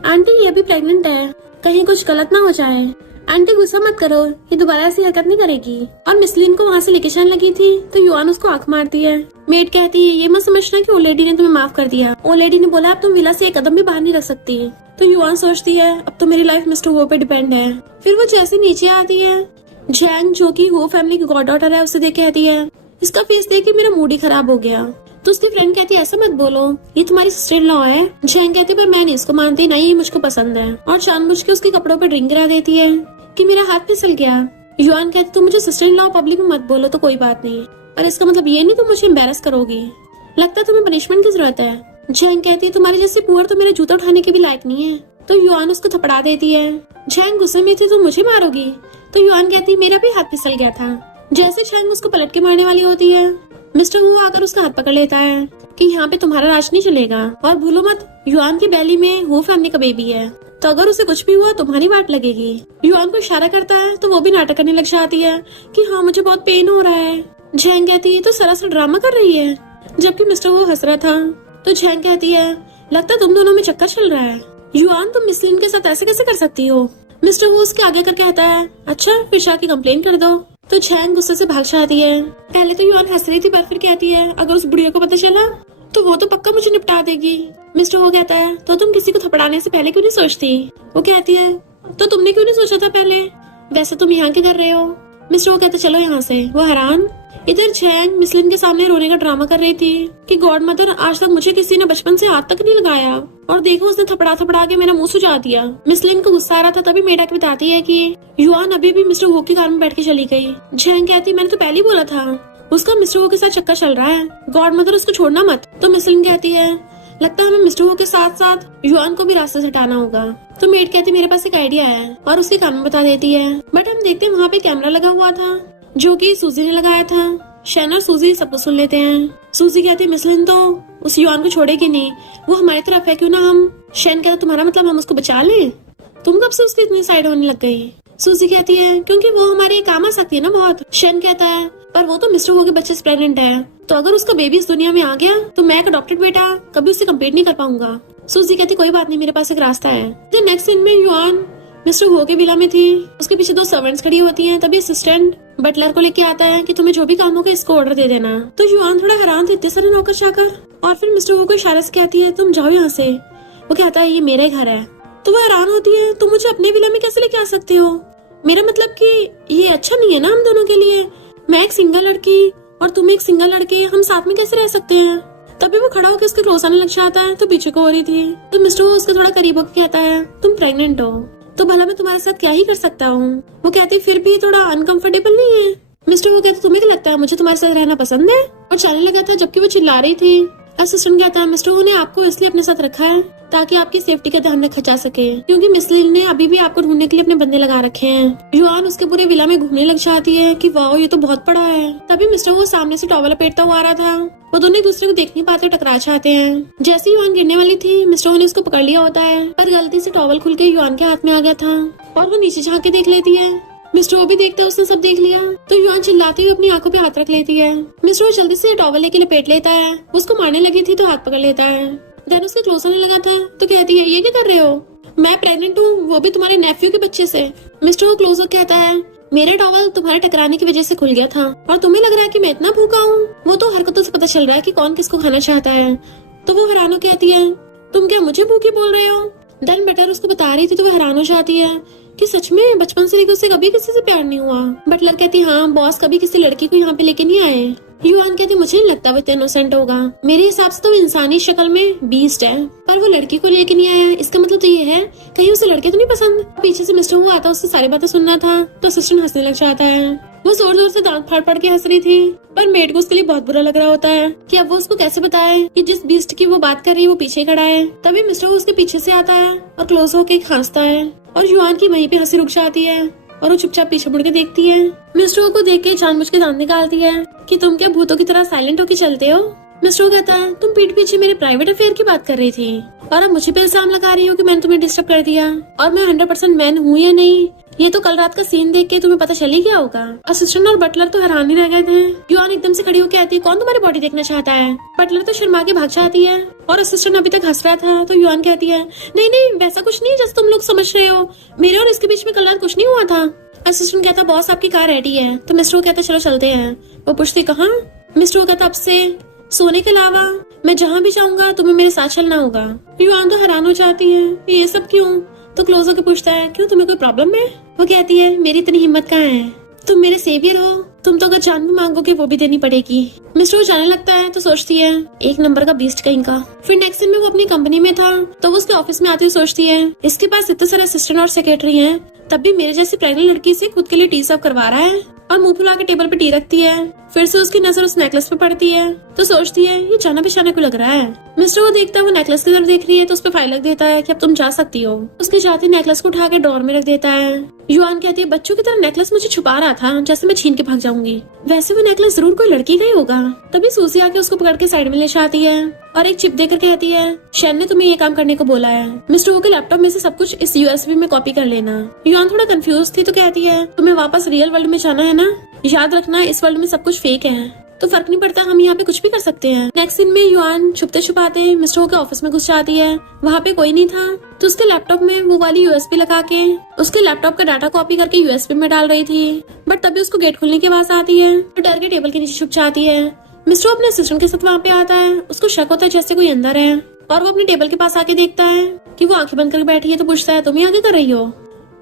आंटी ये भी प्रेग्नेंट है, कहीं कुछ गलत ना हो जाए। आंटी गुस्सा मत करो, ये दोबारा ऐसी हरकत नहीं करेगी। और मिसलिन को वहाँ से लेके चलने लगी थी तो युआन उसको आंख मारती है। मेड कहती है ये मत समझना कि ओल्ड लेडी ने तुम्हें माफ कर दिया। ओल्ड लेडी ने बोला अब तुम विला से एक कदम भी बाहर नहीं रख सकती। तो युआन सोचती है अब तो मेरी लाइफ मिस्टर वो पे डिपेंड है। फिर वो जैसे नीचे आती है, जैंग जो की वो फैमिली की गॉड डॉटर है उसे देख कहती है इसका फेस देख के मेरा मूड ही खराब हो गया। तो उसकी फ्रेंड कहती है ऐसा मत बोलो, ये तुम्हारी सिस्टर इन लॉ है। जैंग कहती है पर मैं नहीं इसको मानती, ना ये मुझको पसंद है। और जानबूझ के उसके कपड़ों पर ड्रिंक गिरा देती है कि मेरा हाथ फिसल गया। युआन कहती तुम मुझे सिस्टर इन लॉ पब्लिक में मत बोलो तो कोई बात नहीं, पर इसका मतलब ये नहीं तुम मुझे एम्बेरस करोगी। लगता है तुम्हें पनिशमेंट की जरूरत है। जैंग कहती है तुम्हारे जैसे पुअर तो मेरे जूता उठाने के भी लायक नहीं है। तो युआन उसको थपड़ा देती है। जैंग गुस्से में थी तो मुझे मारोगी। तो युआन कहती है मेरा भी हाथ फिसल गया था। जैसे जैंग उसको पलट के मारने वाली होती है, मिस्टर वो आकर उसका हाथ पकड़ लेता है कि यहाँ पे तुम्हारा राज नहीं चलेगा, और भूलो मत युआन की बैली में वो फैमिली का बेबी है, तो अगर उसे कुछ भी हुआ तुम्हारी वाट लगेगी। युआन को इशारा करता है तो वो भी नाटक करने लग जाती है कि हाँ मुझे बहुत पेन हो रहा है। जैंग कहती है तो सरासर ड्रामा कर रही है, जबकि मिस्टर वो हंस रहा था। तो जैंग कहती है लगता तुम दोनों में चक्कर चल रहा है। युआन तुम मिसलिन के साथ ऐसे कैसे कर सकती हो। मिस्टर वो उसके आगे कर कहता है अच्छा फिर जाके कंप्लेन कर दो। तो जैंग गुस्से से भाग जाती है। पहले तो युआन हंस रही थी, पर फिर कहती है अगर उस बुढ़िया को पता चला तो वो तो पक्का मुझे निपटा देगी। मिस्टर वो कहता है तो तुम किसी को थपड़ाने से पहले क्यों नहीं सोचती। वो कहती है तो तुमने क्यों नहीं सोचा था पहले, वैसे तुम यहाँ क्या कर रहे हो। मिस्टर वो कहता चलो यहाँ से। वो हैरान। इधर जैंग मिसलिन के सामने रोने का ड्रामा कर रही थी कि गॉड मदर आज तक मुझे किसी ने बचपन से हाथ तक नहीं लगाया, और देखो उसने थपड़ा थपड़ा के मेरा मुंह सुझा दिया। मिसलिन को गुस्सा आ रहा था, तभी मेडा के बताती है कि युआन अभी भी मिस्टर वो की कार में बैठ के चली गई। जैंग कहती मैंने तो पहले ही बोला था उसका मिस्टर वो के साथ चक्कर चल रहा है, गॉड मदर उसको छोड़ना मत। तो मिसलिन कहती है लगता है हमें मिस्टर वो के साथ साथ युआन को भी रास्ते से हटाना होगा। तो मेड कहती मेरे पास एक आइडिया है, और उसके कान में बता देती है। बट हम देखते हैं वहाँ पे कैमरा लगा हुआ था जो कि सूजी ने लगाया था। शैन और सूजी सब कुछ सुन लेते हैं। सूजी कहती है मिसलिन तो उस युआन को छोड़ेगी नहीं, वो हमारी तरफ है, क्यों ना हम। शैन कहता तुम्हारा मतलब हम उसको बचा लें, तुम कब से उसकी इतनी साइड होने लग गई। सूजी कहती है क्योंकि वो हमारे काम आ सकती है ना बहुत। शैन कहता है पर वो तो मिस्टर वो के बच्चे से प्रेग्नेंट है, तो अगर उसका बेबी इस दुनिया में आ गया तो मैं एक अडॉप्टेड बेटा कभी उससे कम्पीट नहीं कर पाऊंगा। सूजी कहती कोई बात नहीं, मेरे पास एक रास्ता है। तो नेक्स्ट सीन में युआन मिस्टर हो के विला में थी, उसके पीछे दो सर्वेंट्स खड़ी होती हैं। तभी असिस्टेंट बटलर को लेके आता है कि तुम्हें जो भी काम होगा इसको ऑर्डर दे देना। तो युआन थोड़ा हैरान थे इतने सारे नौकर चाकर, और फिर मिस्टर वो को इशारे से कहती है तुम जाओ यहाँ से। वो कहता है ये मेरे घर है। तो वो हैरान होती है तुम मुझे अपने विला में कैसे लेके आ सकते हो, मेरा मतलब कि ये अच्छा नहीं है ना हम दोनों के लिए। मैं एक सिंगल लड़की और तुम एक सिंगल लड़के, हम साथ में कैसे रह सकते हैं। तभी वो खड़ा होकर उसके क्लोज आने लग जाता है, तो पीछे को हो रही थी। तो मिस्टर वो उसके थोड़ा करीब होकर कहता है तुम प्रेग्नेंट हो, तो भला मैं तुम्हारे साथ क्या ही कर सकता हूँ। वो कहती फिर भी थोड़ा अनकंफर्टेबल नहीं है। मिस्टर वो कहता तुम्हें क्या लगता है मुझे तुम्हारे साथ रहना पसंद है, और चलने लगा था जबकि वो चिल्ला रही थी। असिस्टेंट कहता है मिस्टर वो ने आपको इसलिए अपने साथ रखा है ताकि आपकी सेफ्टी का ध्यान रखा जा सके, क्योंकि मिसलिन ने अभी भी आपको ढूंढने के लिए अपने बंदे लगा रखे हैं। युआन उसके पूरे विला में घूमने लग जाती है कि वाओ ये तो बहुत बड़ा है। तभी मिस्टर वो सामने से टॉवल लपेटता हुआ आ रहा था। वो दोनों एक दूसरे को देख नहीं पाते, टकरा जाते हैं। जैसे युआन गिरने वाली थी मिस्टर वो ने उसको पकड़ लिया होता है, पर गलती से टॉवल खुल के युआन के हाथ में आ गया था, और वो नीचे झांक के देख लेती है। मिस्टर वो भी देखता है उसने सब देख लिया, तो युआन चिल्लाती हुई अपनी आंखों पे हाथ रख लेती है। मिस्टर वो जल्दी से टॉवल लेके लपेट लेता है, उसको मारने लगी थी तो हाथ पकड़ लेता है। देन उसके क्लोज होने लगा था तो कहती है ये क्या कर रहे हो। मैं प्रेग्नेंट हूँ, वो भी तुम्हारे नेफ्यू के बच्चे से। मिस्टर वो क्लोज होकर कहता है, मेरा टॉवल तुम्हारे टकराने की वजह से खुल गया था और तुम्हें लग रहा है कि मैं इतना भूखा हूँ। वो तो हरकतों से पता चल रहा है कि कौन किसको खाना चाहता है। तो वो हैरान होकर कहती है, तुम क्या मुझे भूखी बोल रहे हो? देन बटलर उसको बता रही थी तो वो हैरान हो जाती है कि सच में बचपन से लेकर उससे कभी किसी से प्यार नहीं हुआ। बटलर कहती, हाँ बॉस कभी किसी लड़की को यहाँ पे लेके नहीं आए। युआन कहती, मुझे नहीं लगता वो इतना इनोसेंट होगा, मेरे हिसाब से तो इंसानी शक्ल में बीस्ट है, पर वो लड़की को लेके नहीं आया, इसका मतलब तो ये है कहीं उसे लड़के तो नहीं पसंद। पीछे से मिस्टर वो आता, उससे सारी बातें सुनना था तो असिस्टेंट हंसने लग जाता है। वो जोर जोर से दांत फाड़ फाड़ के हंस रही थी, पर मेड को उसके लिए बहुत बुरा लग रहा होता है कि अब वो उसको कैसे बताए कि जिस बीस्ट की वो बात कर रही है वो पीछे खड़ा है। तभी मिस्टर वो उसके पीछे से आता है और क्लोज होके हंसता है और युआन की वहीं पे हंसी रुक जाती है और वो चुपचाप पीछे मुड़ के देखती है। मिस्टर को देख के जानबूझ के दांत निकालती है कि तुम क्या भूतों की तरह साइलेंट होके चलते हो। मिस्टर कहता है, तुम पीठ पीछे मेरे प्राइवेट अफेयर की बात कर रही थी और अब मुझे पे इल्जाम लगा रही हो कि मैंने तुम्हें डिस्टर्ब कर दिया और मैं 100% मैन हूँ या नहीं, ये तो कल रात का सीन देख के तुम्हें पता चल ही गया होगा। असिस्टेंट और बटलर तो हैरान ही रह गए थे। युआन एकदम से खड़ी होकर कहती है, कौन तुम्हारी बॉडी देखना चाहता है? बटलर तो शर्मा के भाग जाती है और असिस्टेंट अभी तक हंस रहा था तो युआन कहती है, नहीं नहीं वैसा कुछ नहीं जैसे तुम लोग समझ रहे हो, मेरे और इसके बीच में कल रात कुछ नहीं हुआ था। असिस्टेंट कहता, बॉस आपकी कार रेडी है। तो मिस्टर कहता, चलो चलते हैं। वो पूछती, कहाँ? मिस्टर कहता, अब से सोने के अलावा मैं जहाँ भी जाऊंगा तुम्हें मेरे साथ चलना होगा। युआन तो हैरान हो जाती है, ये सब क्यों? तो क्लोज होकर पूछता है, क्यों तुम्हें कोई प्रॉब्लम है? वो कहती है, मेरी इतनी हिम्मत कहाँ है, तुम मेरे सेवियर हो, तुम तो अगर जान भी मांगोगे वो भी देनी पड़ेगी। मिस्टर वो जाने लगता है तो सोचती है, एक नंबर का बीस्ट कहीं का। फिर नेक्स्ट दिन में वो अपनी कंपनी में था तो वो उसके ऑफिस में आती हुई सोचती है, इसके पास इतने सारे असिस्टेंट और सेक्रेटरी हैं, तब भी मेरे जैसी प्रेग्नेंट लड़की से खुद के लिए टी सर्व करवा रहा है और मुंह फुला के टेबल पे टी रखती है। फिर से उसकी नजर उस नेकलेस पे पड़ती है तो सोचती है, ये जाना पहचाना क्यों लग रहा है। मिस्टर वो देखता है वो नेकलेस की तरफ देख रही है तो उस पर फाइल रख देता है कि अब तुम जा सकती हो। उसके जाते नेकलेस को उठा के ड्रॉर में रख देता है। युआन कहती है, बच्चों की तरह नेकलेस मुझे छुपा रहा था जैसे मैं छीन के भाग जाऊंगी, वैसे वो नेकलेस जरूर कोई लड़की का ही होगा। तभी सूसी आके उसको पकड़ के साइड में ले जाती है और एक चिप देकर कहती है, शैन ने तुम्हें ये काम करने को बोला है, मिस्टर वो के लैपटॉप में से सब कुछ इस यूएसबी में कॉपी कर लेना। युआन थोड़ा कंफ्यूज थी तो कहती है, तुम्हें वापस रियल वर्ल्ड में जाना है ना, याद रखना इस वर्ल्ड में सब कुछ फेक है तो फर्क नहीं पड़ता, हम यहाँ पे कुछ भी कर सकते हैं। नेक्स्ट दिन में युआन छुपते छुपाते मिस्टर वो के ऑफिस में घुस जाती है। वहाँ पे कोई नहीं था तो उसके लैपटॉप में वो वाली यूएसबी लगा के उसके लैपटॉप का डाटा कॉपी करके यूएसबी में डाल रही थी। बट तभी उसको गेट खुलने की आवाज आती है तो डर के टेबल के नीचे छुप जाती है। मिस्टर अपने असिस्टेंट के साथ वहाँ पे आता है, उसको शक होता है जैसे कोई अंदर है और वो अपने टेबल के पास आके देखता है कि वो आंखें बंद करके बैठी है तो पूछता है, तुम ही आगे कर रही हो?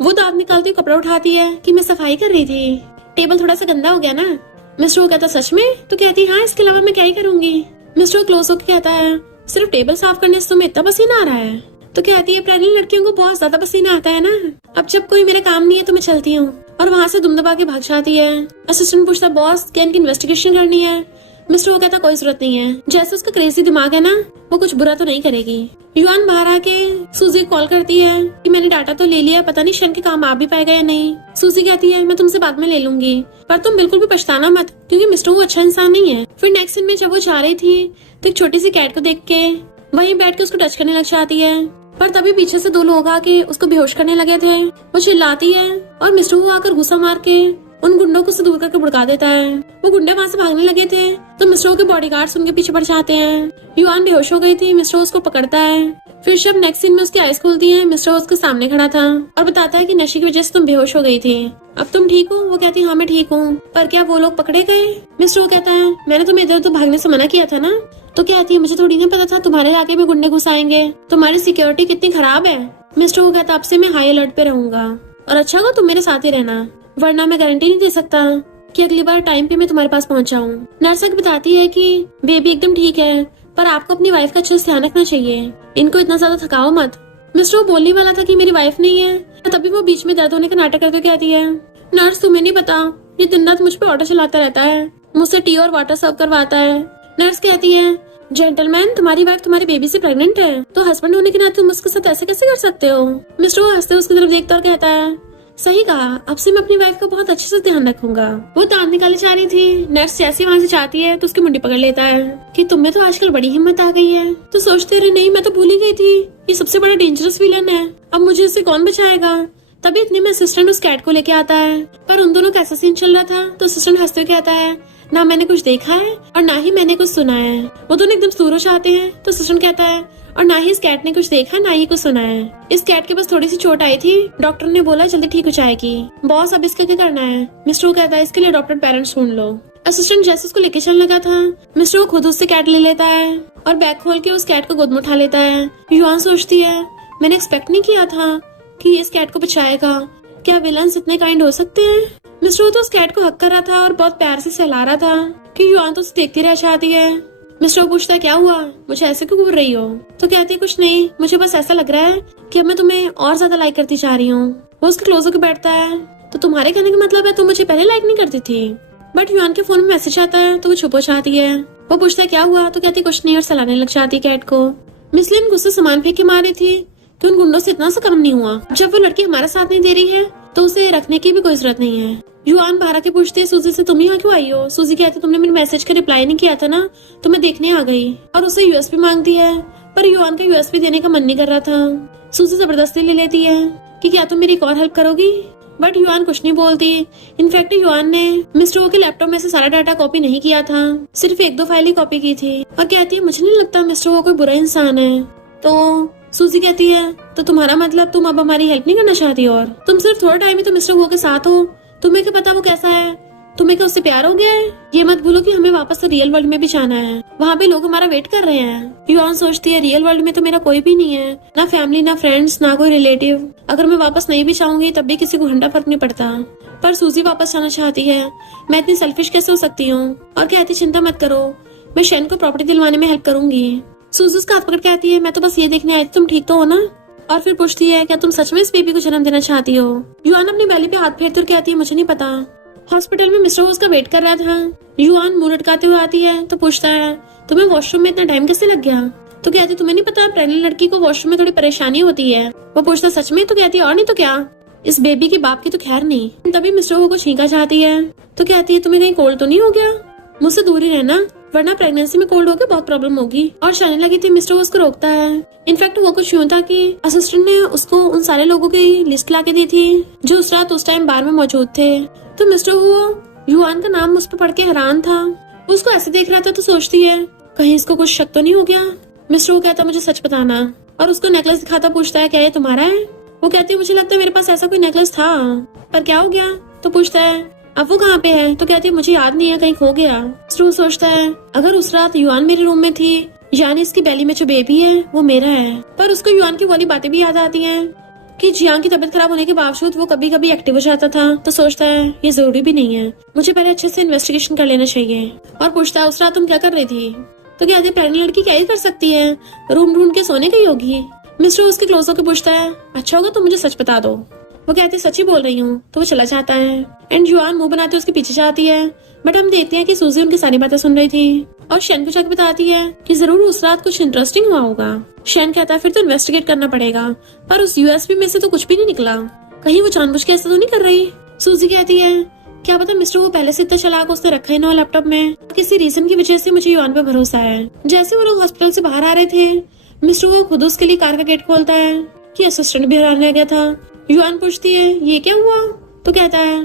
वो दांत निकालती हुई कपड़ा उठाती है कि मैं सफाई कर रही थी, टेबल थोड़ा सा गंदा हो गया ना। मिस्टर वो कहता, सच में? तो कहती, हाँ इसके अलावा मैं क्या ही करूंगी। मिस्टर क्लोज होकर कहता है, सिर्फ टेबल साफ करने से तुम्हें इतना पसीना आ रहा है? तो कहती है, प्रेग्नेंट लड़कियों को बहुत ज्यादा पसीना आता है ना, अब जब कोई मेरा काम नहीं है तो मैं चलती हूँ। और वहाँ से दुम दबा के भाग जाती है। असिस्टेंट पूछता, बॉस क्या इनकी इन्वेस्टिगेशन करनी है? मिस्टर वो कहता, कोई जरूरत नहीं है, जैसे उसका क्रेजी दिमाग है ना वो कुछ बुरा तो नहीं करेगी। युआन बाहर आके सूजी कॉल करती है कि मैंने डाटा तो ले लिया, पता नहीं शन के काम आ भी पाएगा या नहीं। सूजी कहती है, मैं तुमसे बाद में ले लूंगी पर तुम बिल्कुल भी पछताना मत क्योंकि मिस्टर वो अच्छा इंसान नहीं है। फिर नेक्स्ट दिन में जब वो जा रही थी तो एक छोटी सी कैट को देख के वहीं बैठ के उसको टच करने लग जाती है, पर तभी पीछे से दो लोग आके उसको बेहोश करने लगे थे। वो चिल्लाती है और मिस्टर वो आकर गुस्सा मार के उन गुंडों को से दूर करके भुड़का देता है। वो गुंडे वहाँ से भागने लगे थे तो मिस्टर के बॉडीगार्ड्स उनके पीछे पड़ जाते हैं। युआन बेहोश हो गई थी, मिस्टर उसको पकड़ता है। फिर जब नेक्स्ट सीन में उसकी आईज खुलती है, मिस्टर उसके सामने खड़ा था और बताता है कि नशे की वजह से तुम बेहोश हो गई थी, अब तुम ठीक हो? वो कहती है, हाँ मैं ठीक हूँ, पर क्या वो लोग पकड़े गए? मिस्टर वो कहता है, मैंने तुम्हें इधर उधर भागने से मना किया था ना। तो कहती है, मुझे थोड़ी नहीं पता था तुम्हारे इलाके में गुंडे घुस आएंगे, तुम्हारी सिक्योरिटी कितनी खराब है। मिस्टर वो कहता, अब से मैं हाई अलर्ट पे रहूंगा और अच्छा हो तुम मेरे साथ ही रहना, वरना मैं गारंटी नहीं दे सकता कि अगली बार टाइम पे मैं तुम्हारे पास पहुंच जाऊं। नर्स बताती है कि बेबी एकदम ठीक है पर आपको अपनी वाइफ का अच्छे से ध्यान रखना चाहिए, इनको इतना ज्यादा थकाओ मत। मिस्टर वो बोलने वाला था कि मेरी वाइफ नहीं है, तभी वो बीच में दर्द होने का नाटक करते कहती है, नर्स तुम्हें नहीं पता ये दिन रात मुझ पर ऑर्डर चलाता रहता है, मुझसे टी और वाटर सर्व करवाता है। नर्स कहती है, जेंटलमैन तुम्हारी वाइफ तुम्हारी बेबी से प्रेग्नेंट है तो हस्बैंड होने के नाते तुम उसके साथ ऐसे कैसे कर सकते हो। मिस्टर वो हंसते उसकी तरफ देखता और कहता है, सही कहा, अब से मैं अपनी वाइफ का बहुत अच्छे से ध्यान रखूंगा। वो दांत निकाले जा रही थी, नर्स जैसे वहाँ से जाती है तो उसकी मुंडी पकड़ लेता है कि तुम्हें तो आजकल बड़ी हिम्मत आ गई है। तो सोचते रहे, नहीं मैं तो भूल ही गई थी ये सबसे बड़ा डेंजरस विलन है, अब मुझे इससे कौन बचाएगा। तभी इतने में असिस्टेंट उस कैट को लेके आता है, पर उन दोनों का ऐसा सीन चल रहा था तो असिस्टेंट हंसते हुए कहता है, ना मैंने कुछ देखा है और ना ही मैंने कुछ सुना है। वो दोनों एकदम दूर हो जाते हैं तो असिस्टेंट कहता है और ना ही इस कैट ने कुछ देखा ना ही कुछ सुना है। इस कैट के पास थोड़ी सी चोट आई थी, डॉक्टर ने बोला जल्दी ठीक हो जाएगी। बॉस अब इसका क्या करना है? मिस्टर वो कहता है इसके लिए डॉक्टर पेरेंट्स ढूंढ लो। असिस्टेंट जैसे उसको लेके चलने लगा था, मिस्टर वो खुद उससे कैट ले लेता है और बैग खोल के उस कैट को गोद में उठा लेता है। युआन सोचती है मैंने एक्सपेक्ट नहीं किया था कि इस कैट को बचाएगा। क्या विलन्स इतने काइंड हो सकते हैं? मिस्टर वो तो उस कैट को हक कर रहा था और बहुत प्यार से सहला रहा था कि युआन तो उसे देखती रह जाती है। मिस्टर वो पूछता है क्या हुआ, मुझे ऐसे क्यों घूर रही हो? तो कहती है कुछ नहीं, मुझे बस ऐसा लग रहा है कि अब मैं तुम्हें और ज्यादा लाइक करती जा रही हूँ। वो उसके क्लोज होकर बैठता है। तो तुम्हारे कहने का मतलब है तुम मुझे पहले लाइक नहीं करती थी? बट युआन के फोन में मैसेज आता है तो वो छुप हो जाती है। वो पूछता है क्या हुआ, तो कहती कुछ नहीं और सहलाने लग जाती है कैट को। मिस लिन गुस्से सामान फेंक के मारी थी कि उन गुंडों से इतना सा काम नहीं हुआ। जब वो लड़की हमारा साथ नहीं दे रही है तो उसे रखने की भी कोई जरूरत नहीं है। युआन बाहर आके पूछते सूजी से तुम यहाँ क्यों आई हो? सूजी कहती तुमने मेरे मैसेज का रिप्लाई नहीं किया था ना, तो मैं देखने आ गई। और उसे यूएसपी मांगती है पर युआन का यूएसपी देने का मन नहीं कर रहा था। सूजी जबरदस्ती ले लेती है कि क्या तुम मेरी एक और हेल्प करोगी? बट युआन कुछ नहीं बोलती। इनफैक्ट युआन ने मिस्टर वो के लैपटॉप में से सारा डाटा कॉपी नहीं किया था, सिर्फ 1-2 फाइल ही कॉपी की थी। और कहती है मुझे नहीं लगता मिस्टर वो कोई बुरा इंसान है। तो सूजी कहती है तो तुम्हारा मतलब तुम अब हमारी हेल्प नहीं करना चाहती? और तुम सिर्फ थोड़ा टाइम ही तो मिस्टर वो के साथ हो, तुम्हें क्या पता वो कैसा है? तुम्हें क्या उससे प्यार हो गया है? ये मत भूलो कि हमें वापस तो रियल वर्ल्ड में भी जाना है, वहाँ पे लोग हमारा वेट कर रहे हैं। युआन सोचती है रियल वर्ल्ड में तो मेरा कोई भी नहीं है, ना फैमिली ना फ्रेंड्स ना कोई रिलेटिव। अगर मैं वापस नहीं भी चाहूंगी तब भी किसी को घंटा फर्क नहीं पड़ता। पर सूजी वापस जाना चाहती है। मैं इतनी सेल्फिश कैसे हो सकती हूँ? और कहती चिंता मत करो, मैं शेन को प्रॉपर्टी दिलवाने में हेल्प करूंगी। सूजी उसका हाथ पकड़ कहती है मैं तो बस ये देखने आई थी तुम ठीक तो हो ना? और फिर पूछती है क्या तुम सच में इस बेबी को जन्म देना चाहती हो? युआन अपनी बैली पे हाथ फेरती और कहती है मुझे नहीं पता। हॉस्पिटल में मिस्टर उसका वेट कर रहा था। युआन मुंह लटकाते हुए आती है तो पूछता है तुम्हें वॉशरूम में इतना टाइम कैसे लग गया? तो कहती तुम्हें नहीं पता प्रेग्नेंट लड़की को वॉशरूम में थोड़ी परेशानी होती है। वो पूछता सच में? तो कहती है और नहीं तो क्या, इस बेबी के बाप की तो खैर नहीं। तभी मिस्टर वो को छींका चाहती है तो कहती है तुम्हें कहीं कोल्ड तो नहीं हो गया? मुझसे दूर ही रहना वरना प्रेगनेंसी में कोल्ड होकर बहुत प्रॉब्लम होगी। और शाने लगी थी मिस्टर वो उसको रोकता है। इनफैक्ट वो कुछ यूं था कि असिस्टेंट ने उसको उन सारे लोगों की लिस्ट लाके दी थी जो उस रात उस टाइम बार में मौजूद थे। तो मिस्टर वो युआन का नाम उस पर पढ़ के हैरान था। वो उसको ऐसे देख रहा था तो सोचती है कहीं इसको कुछ शक तो नहीं हो गया। मिस्टर वो कहता मुझे सच बताना और उसको नेकलेस दिखाता पूछता है क्या ये तुम्हारा है? वो कहती है मुझे लगता है मेरे पास ऐसा कोई नेकलेस था, पर क्या हो गया? तो पूछता है अब वो कहाँ पे है? तो कहती है मुझे याद नहीं है, कहीं खो गया। मिस्टर सोचता है अगर उस रात युआन मेरे रूम में थी यानी इसकी बेली में जो बेबी है वो मेरा है। पर उसको युआन की वाली बातें भी याद आती हैं कि जियांग की तबीयत खराब होने के बावजूद वो कभी कभी एक्टिव हो जाता था। तो सोचता है ये जरूरी भी नहीं है, मुझे पहले अच्छे से इन्वेस्टिगेशन कर लेना चाहिए। और पूछता है उस रात तुम क्या कर रही थी? तो कहती है प्रेग्नेंट लड़की क्या ही कर सकती है, रूम ढूंढ के सोने गई होगी। मिस्टर उसके क्लोज होकर पूछता है अच्छा होगा तो मुझे सच बता दो। वो कहती है सच ही बोल रही हूँ। तो वो चला जाता है एंड युआन मुंह बनाते उसके पीछे जाती है। बट हम देखते हैं कि सूजी उनकी सारी बातें सुन रही थी और शेन को जाकर बताती है कि जरूर उस रात कुछ इंटरेस्टिंग हुआ होगा। शेन कहता है फिर तो इन्वेस्टिगेट करना पड़ेगा, पर उस यूएसबी में से तो कुछ भी नहीं निकला, कहीं वो जानबूझ के ऐसा तो नहीं कर रही। सूजी कहती है क्या पता मिस्टर वो पहले से इतना चालाक उसने रखा है ना लैपटॉप में, किसी रीजन की वजह से मुझे युआन पे भरोसा है। जैसे वो लोग हॉस्पिटल से बाहर आ रहे थे मिस्टर वो खुद उसके लिए कार का गेट खोलता है कि असिस्टेंट भी हैरान रह गया था। युआन पूछती है ये क्या हुआ? तो कहता है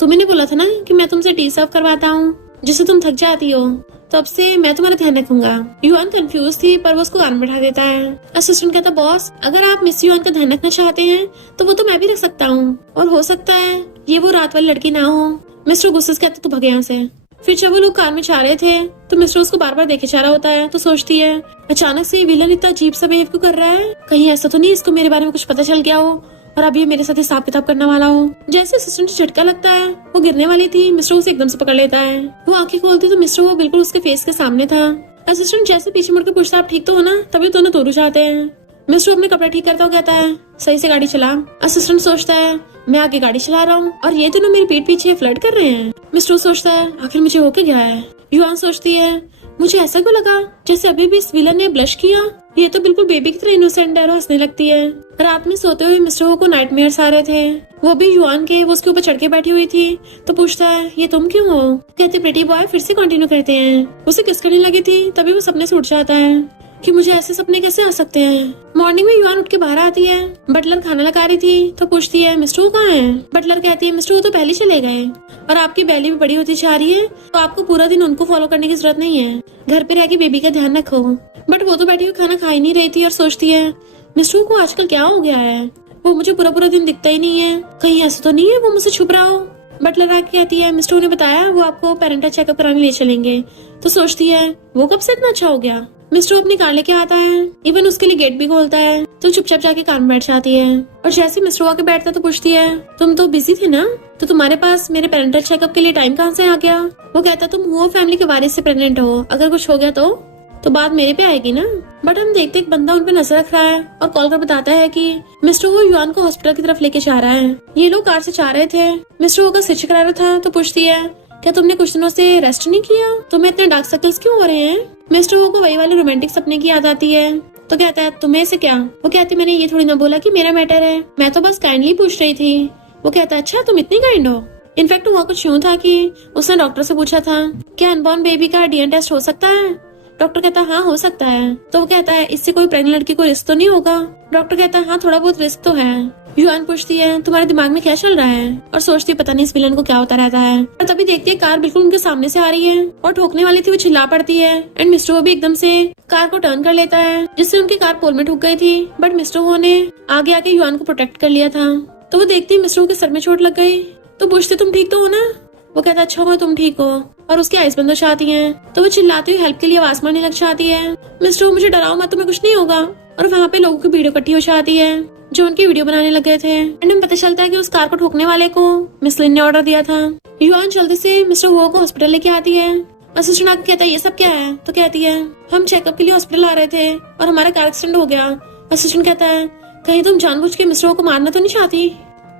तुम्हें नहीं बोला था ना कि मैं तुमसे टी सर्व करवाता हूँ जिससे तुम थक जाती हो, तब से मैं तुम्हारा ध्यान रखूंगा। युआन कंफ्यूज थी पर वो उसको कान बैठा देता है। असिस्टेंट कहता बॉस अगर आप मिस युआन का ध्यान रखना चाहते हैं तो वो तो मैं भी रख सकता हूँ, और हो सकता है ये वो रात वाली लड़की ना हो। मिस्टर गुस्से से कहता तू भग यहाँ से। फिर जब वो लोग कार में जा रहे थे तो मिस्टर उसको बार बार देखे जा रहा होता है। तो सोचती है अचानक से विलन इतना अजीब सा बिहेव क्यों कर रहा है, कहीं ऐसा तो नहीं इसको मेरे बारे में कुछ पता चल गया हो और अभी मेरे साथ हिसाब किताब करने वाला हो। जैसे असिस्टेंट से झटका लगता है वो गिरने वाली थी, मिस्टर उसे एकदम से पकड़ लेता है। वो आंखें खोलती तो मिस्टर वो बिल्कुल उसके फेस के सामने था। असिस्टेंट जैसे पीछे मुड़कर पूछता आप ठीक तो हो ना, तभी दोनों दूर जाते हैं। मिस्टर अपने कपड़े ठीक करता हुआ कहता है सही से गाड़ी चला। असिस्टेंट सोचता है मैं आगे गाड़ी चला रहा हूँ और ये दोनों मेरी पीठ पीछे फ्लर्ट कर रहे हैं। मिस्टर सोचता है आखिर मुझे होके गया है। युआन सोचती है मुझे ऐसा क्यों लगा जैसे अभी भी इस विलन ने ब्लश किया, ये तो बिल्कुल बेबी की तरह इनोसेंट है और हंसने लगती है। रात में सोते हुए मिस्टर हो को नाइटमेयर्स आ रहे थे, वो भी युआन के। वो उसके ऊपर चढ़ के बैठी हुई थी तो पूछता है ये तुम क्यों हो? कहते प्रिटी बॉय फिर से कंटिन्यू करते हैं। उसे किस करने लगी थी तभी वो सपने से उठ जाता है कि मुझे ऐसे सपने कैसे आ सकते हैं। मॉर्निंग में युआन उठ के बाहर आती है। बटलर खाना लगा रही थी तो पूछती है मिस्टर वो कहाँ है। बटलर कहती है मिस्टर वो तो पहले चले गए और आपकी बेली भी बड़ी होती जा रही है तो आपको पूरा दिन उनको फॉलो करने की जरूरत नहीं है। घर पे रह के बेबी का ध्यान रखो। बट वो तो बैठी हुई खाना खा ही नहीं रही थी और सोचती है मिस्टर को आजकल क्या हो गया है, वो मुझे पूरा पूरा दिन दिखता ही नहीं है, कहीं ऐसा तो नहीं है वो मुझसे छुप रहा हो। बटलर आके कहती है मिस्टर ने बताया वो आपको पेरेंटल चेकअप कराने ले चलेंगे। तो सोचती है वो कब से इतना अच्छा हो गया। मिस्टर अपनी कार लेके आता है, इवन उसके लिए गेट भी खोलता है तो चुपचाप जाके कार में बैठ जाती है। और जैसे मिस्टर आके बैठता तो पूछती है तुम तो बिजी थे ना, तो तुम्हारे पास मेरे पेरेंटल चेकअप के लिए टाइम कहाँ से आ गया। वो कहता तुम वो फैमिली के वारिस से प्रेग्नेंट हो, अगर कुछ हो गया तो बात मेरे पे आएगी ना। बट हम देखते एक बंदा उन पे नजर रख रहा है और कॉल कर बताता है कि मिस्टर वो युआन को हॉस्पिटल की तरफ लेके जा रहा है। ये लोग कार से जा रहे थे। मिस्टर वो का सिर चकरा रहा था तो पूछती है क्या तुमने कुछ दिनों से रेस्ट नहीं किया, तुम्हें इतने डार्क सर्कल्स क्यों हो रहे हैं। मिस्टर वो को वही वाले रोमांटिक सपने की याद आती है तो कहता है तुम्हें से क्या। वो कहती मैंने ये थोड़ी ना बोला कि मेरा मैटर है, मैं तो बस काइंडली पूछ रही थी। वो कहता है अच्छा तुम इतनी काइंड हो। इनफैक्ट हुआ कुछ यूं था कि उसने डॉक्टर से पूछा था क्या अनबॉर्न बेबी का डीएनए टेस्ट हो सकता है। डॉक्टर कहता है हाँ हो सकता है। तो वो कहता है इससे कोई प्रेग्नेंट लड़की को रिस्क तो नहीं होगा। डॉक्टर कहता है हाँ थोड़ा बहुत रिस्क तो है। युआन पूछती है तुम्हारे दिमाग में क्या चल रहा है और सोचती है पता नहीं इस विलन को क्या होता रहता है। और तभी देखती है कार बिल्कुल उनके सामने से आ रही है और ठोकने वाली थी वो चिल्ला पड़ती है एंड मिस्टर वो भी एकदम से कार को टर्न कर लेता है जिससे उनकी कार पोल में ठुक गई थी। बट मिस्टर वो ने आगे आके युआन को प्रोटेक्ट कर लिया था। तो वो देखती है मिस्टर वो के सर में चोट लग गई तो पूछती तुम ठीक तो हो ना। वो कहता अच्छा हुआ तुम ठीक हो और उसकी आइस बंद हो जाती हैं। तो वो चिल्लाती हुई हेल्प के लिए आवाज मारने लग जाती है मिस्टर वो मुझे डराओ मत, तुम्हें कुछ नहीं होगा। और वहाँ पे लोगों की भीड़ इकट्ठी हो जाती है जो उनकी वीडियो बनाने लग गए थे। एंड हमें पता चलता है कि उस कार को ठोकने वाले को मिस लिन ने ऑर्डर दिया था। युआन जल्दी से मिस्टर वो को हॉस्पिटल लेके आती है। असिस्टेंट आके कहता है ये सब क्या है। तो कहती है हम चेकअप के लिए हॉस्पिटल आ रहे थे और हमारा कार एक्सीडेंट हो गया। असिस्टेंट कहता है कहीं तुम जानबूझ के मिस्टर को मारना तो नहीं चाहती।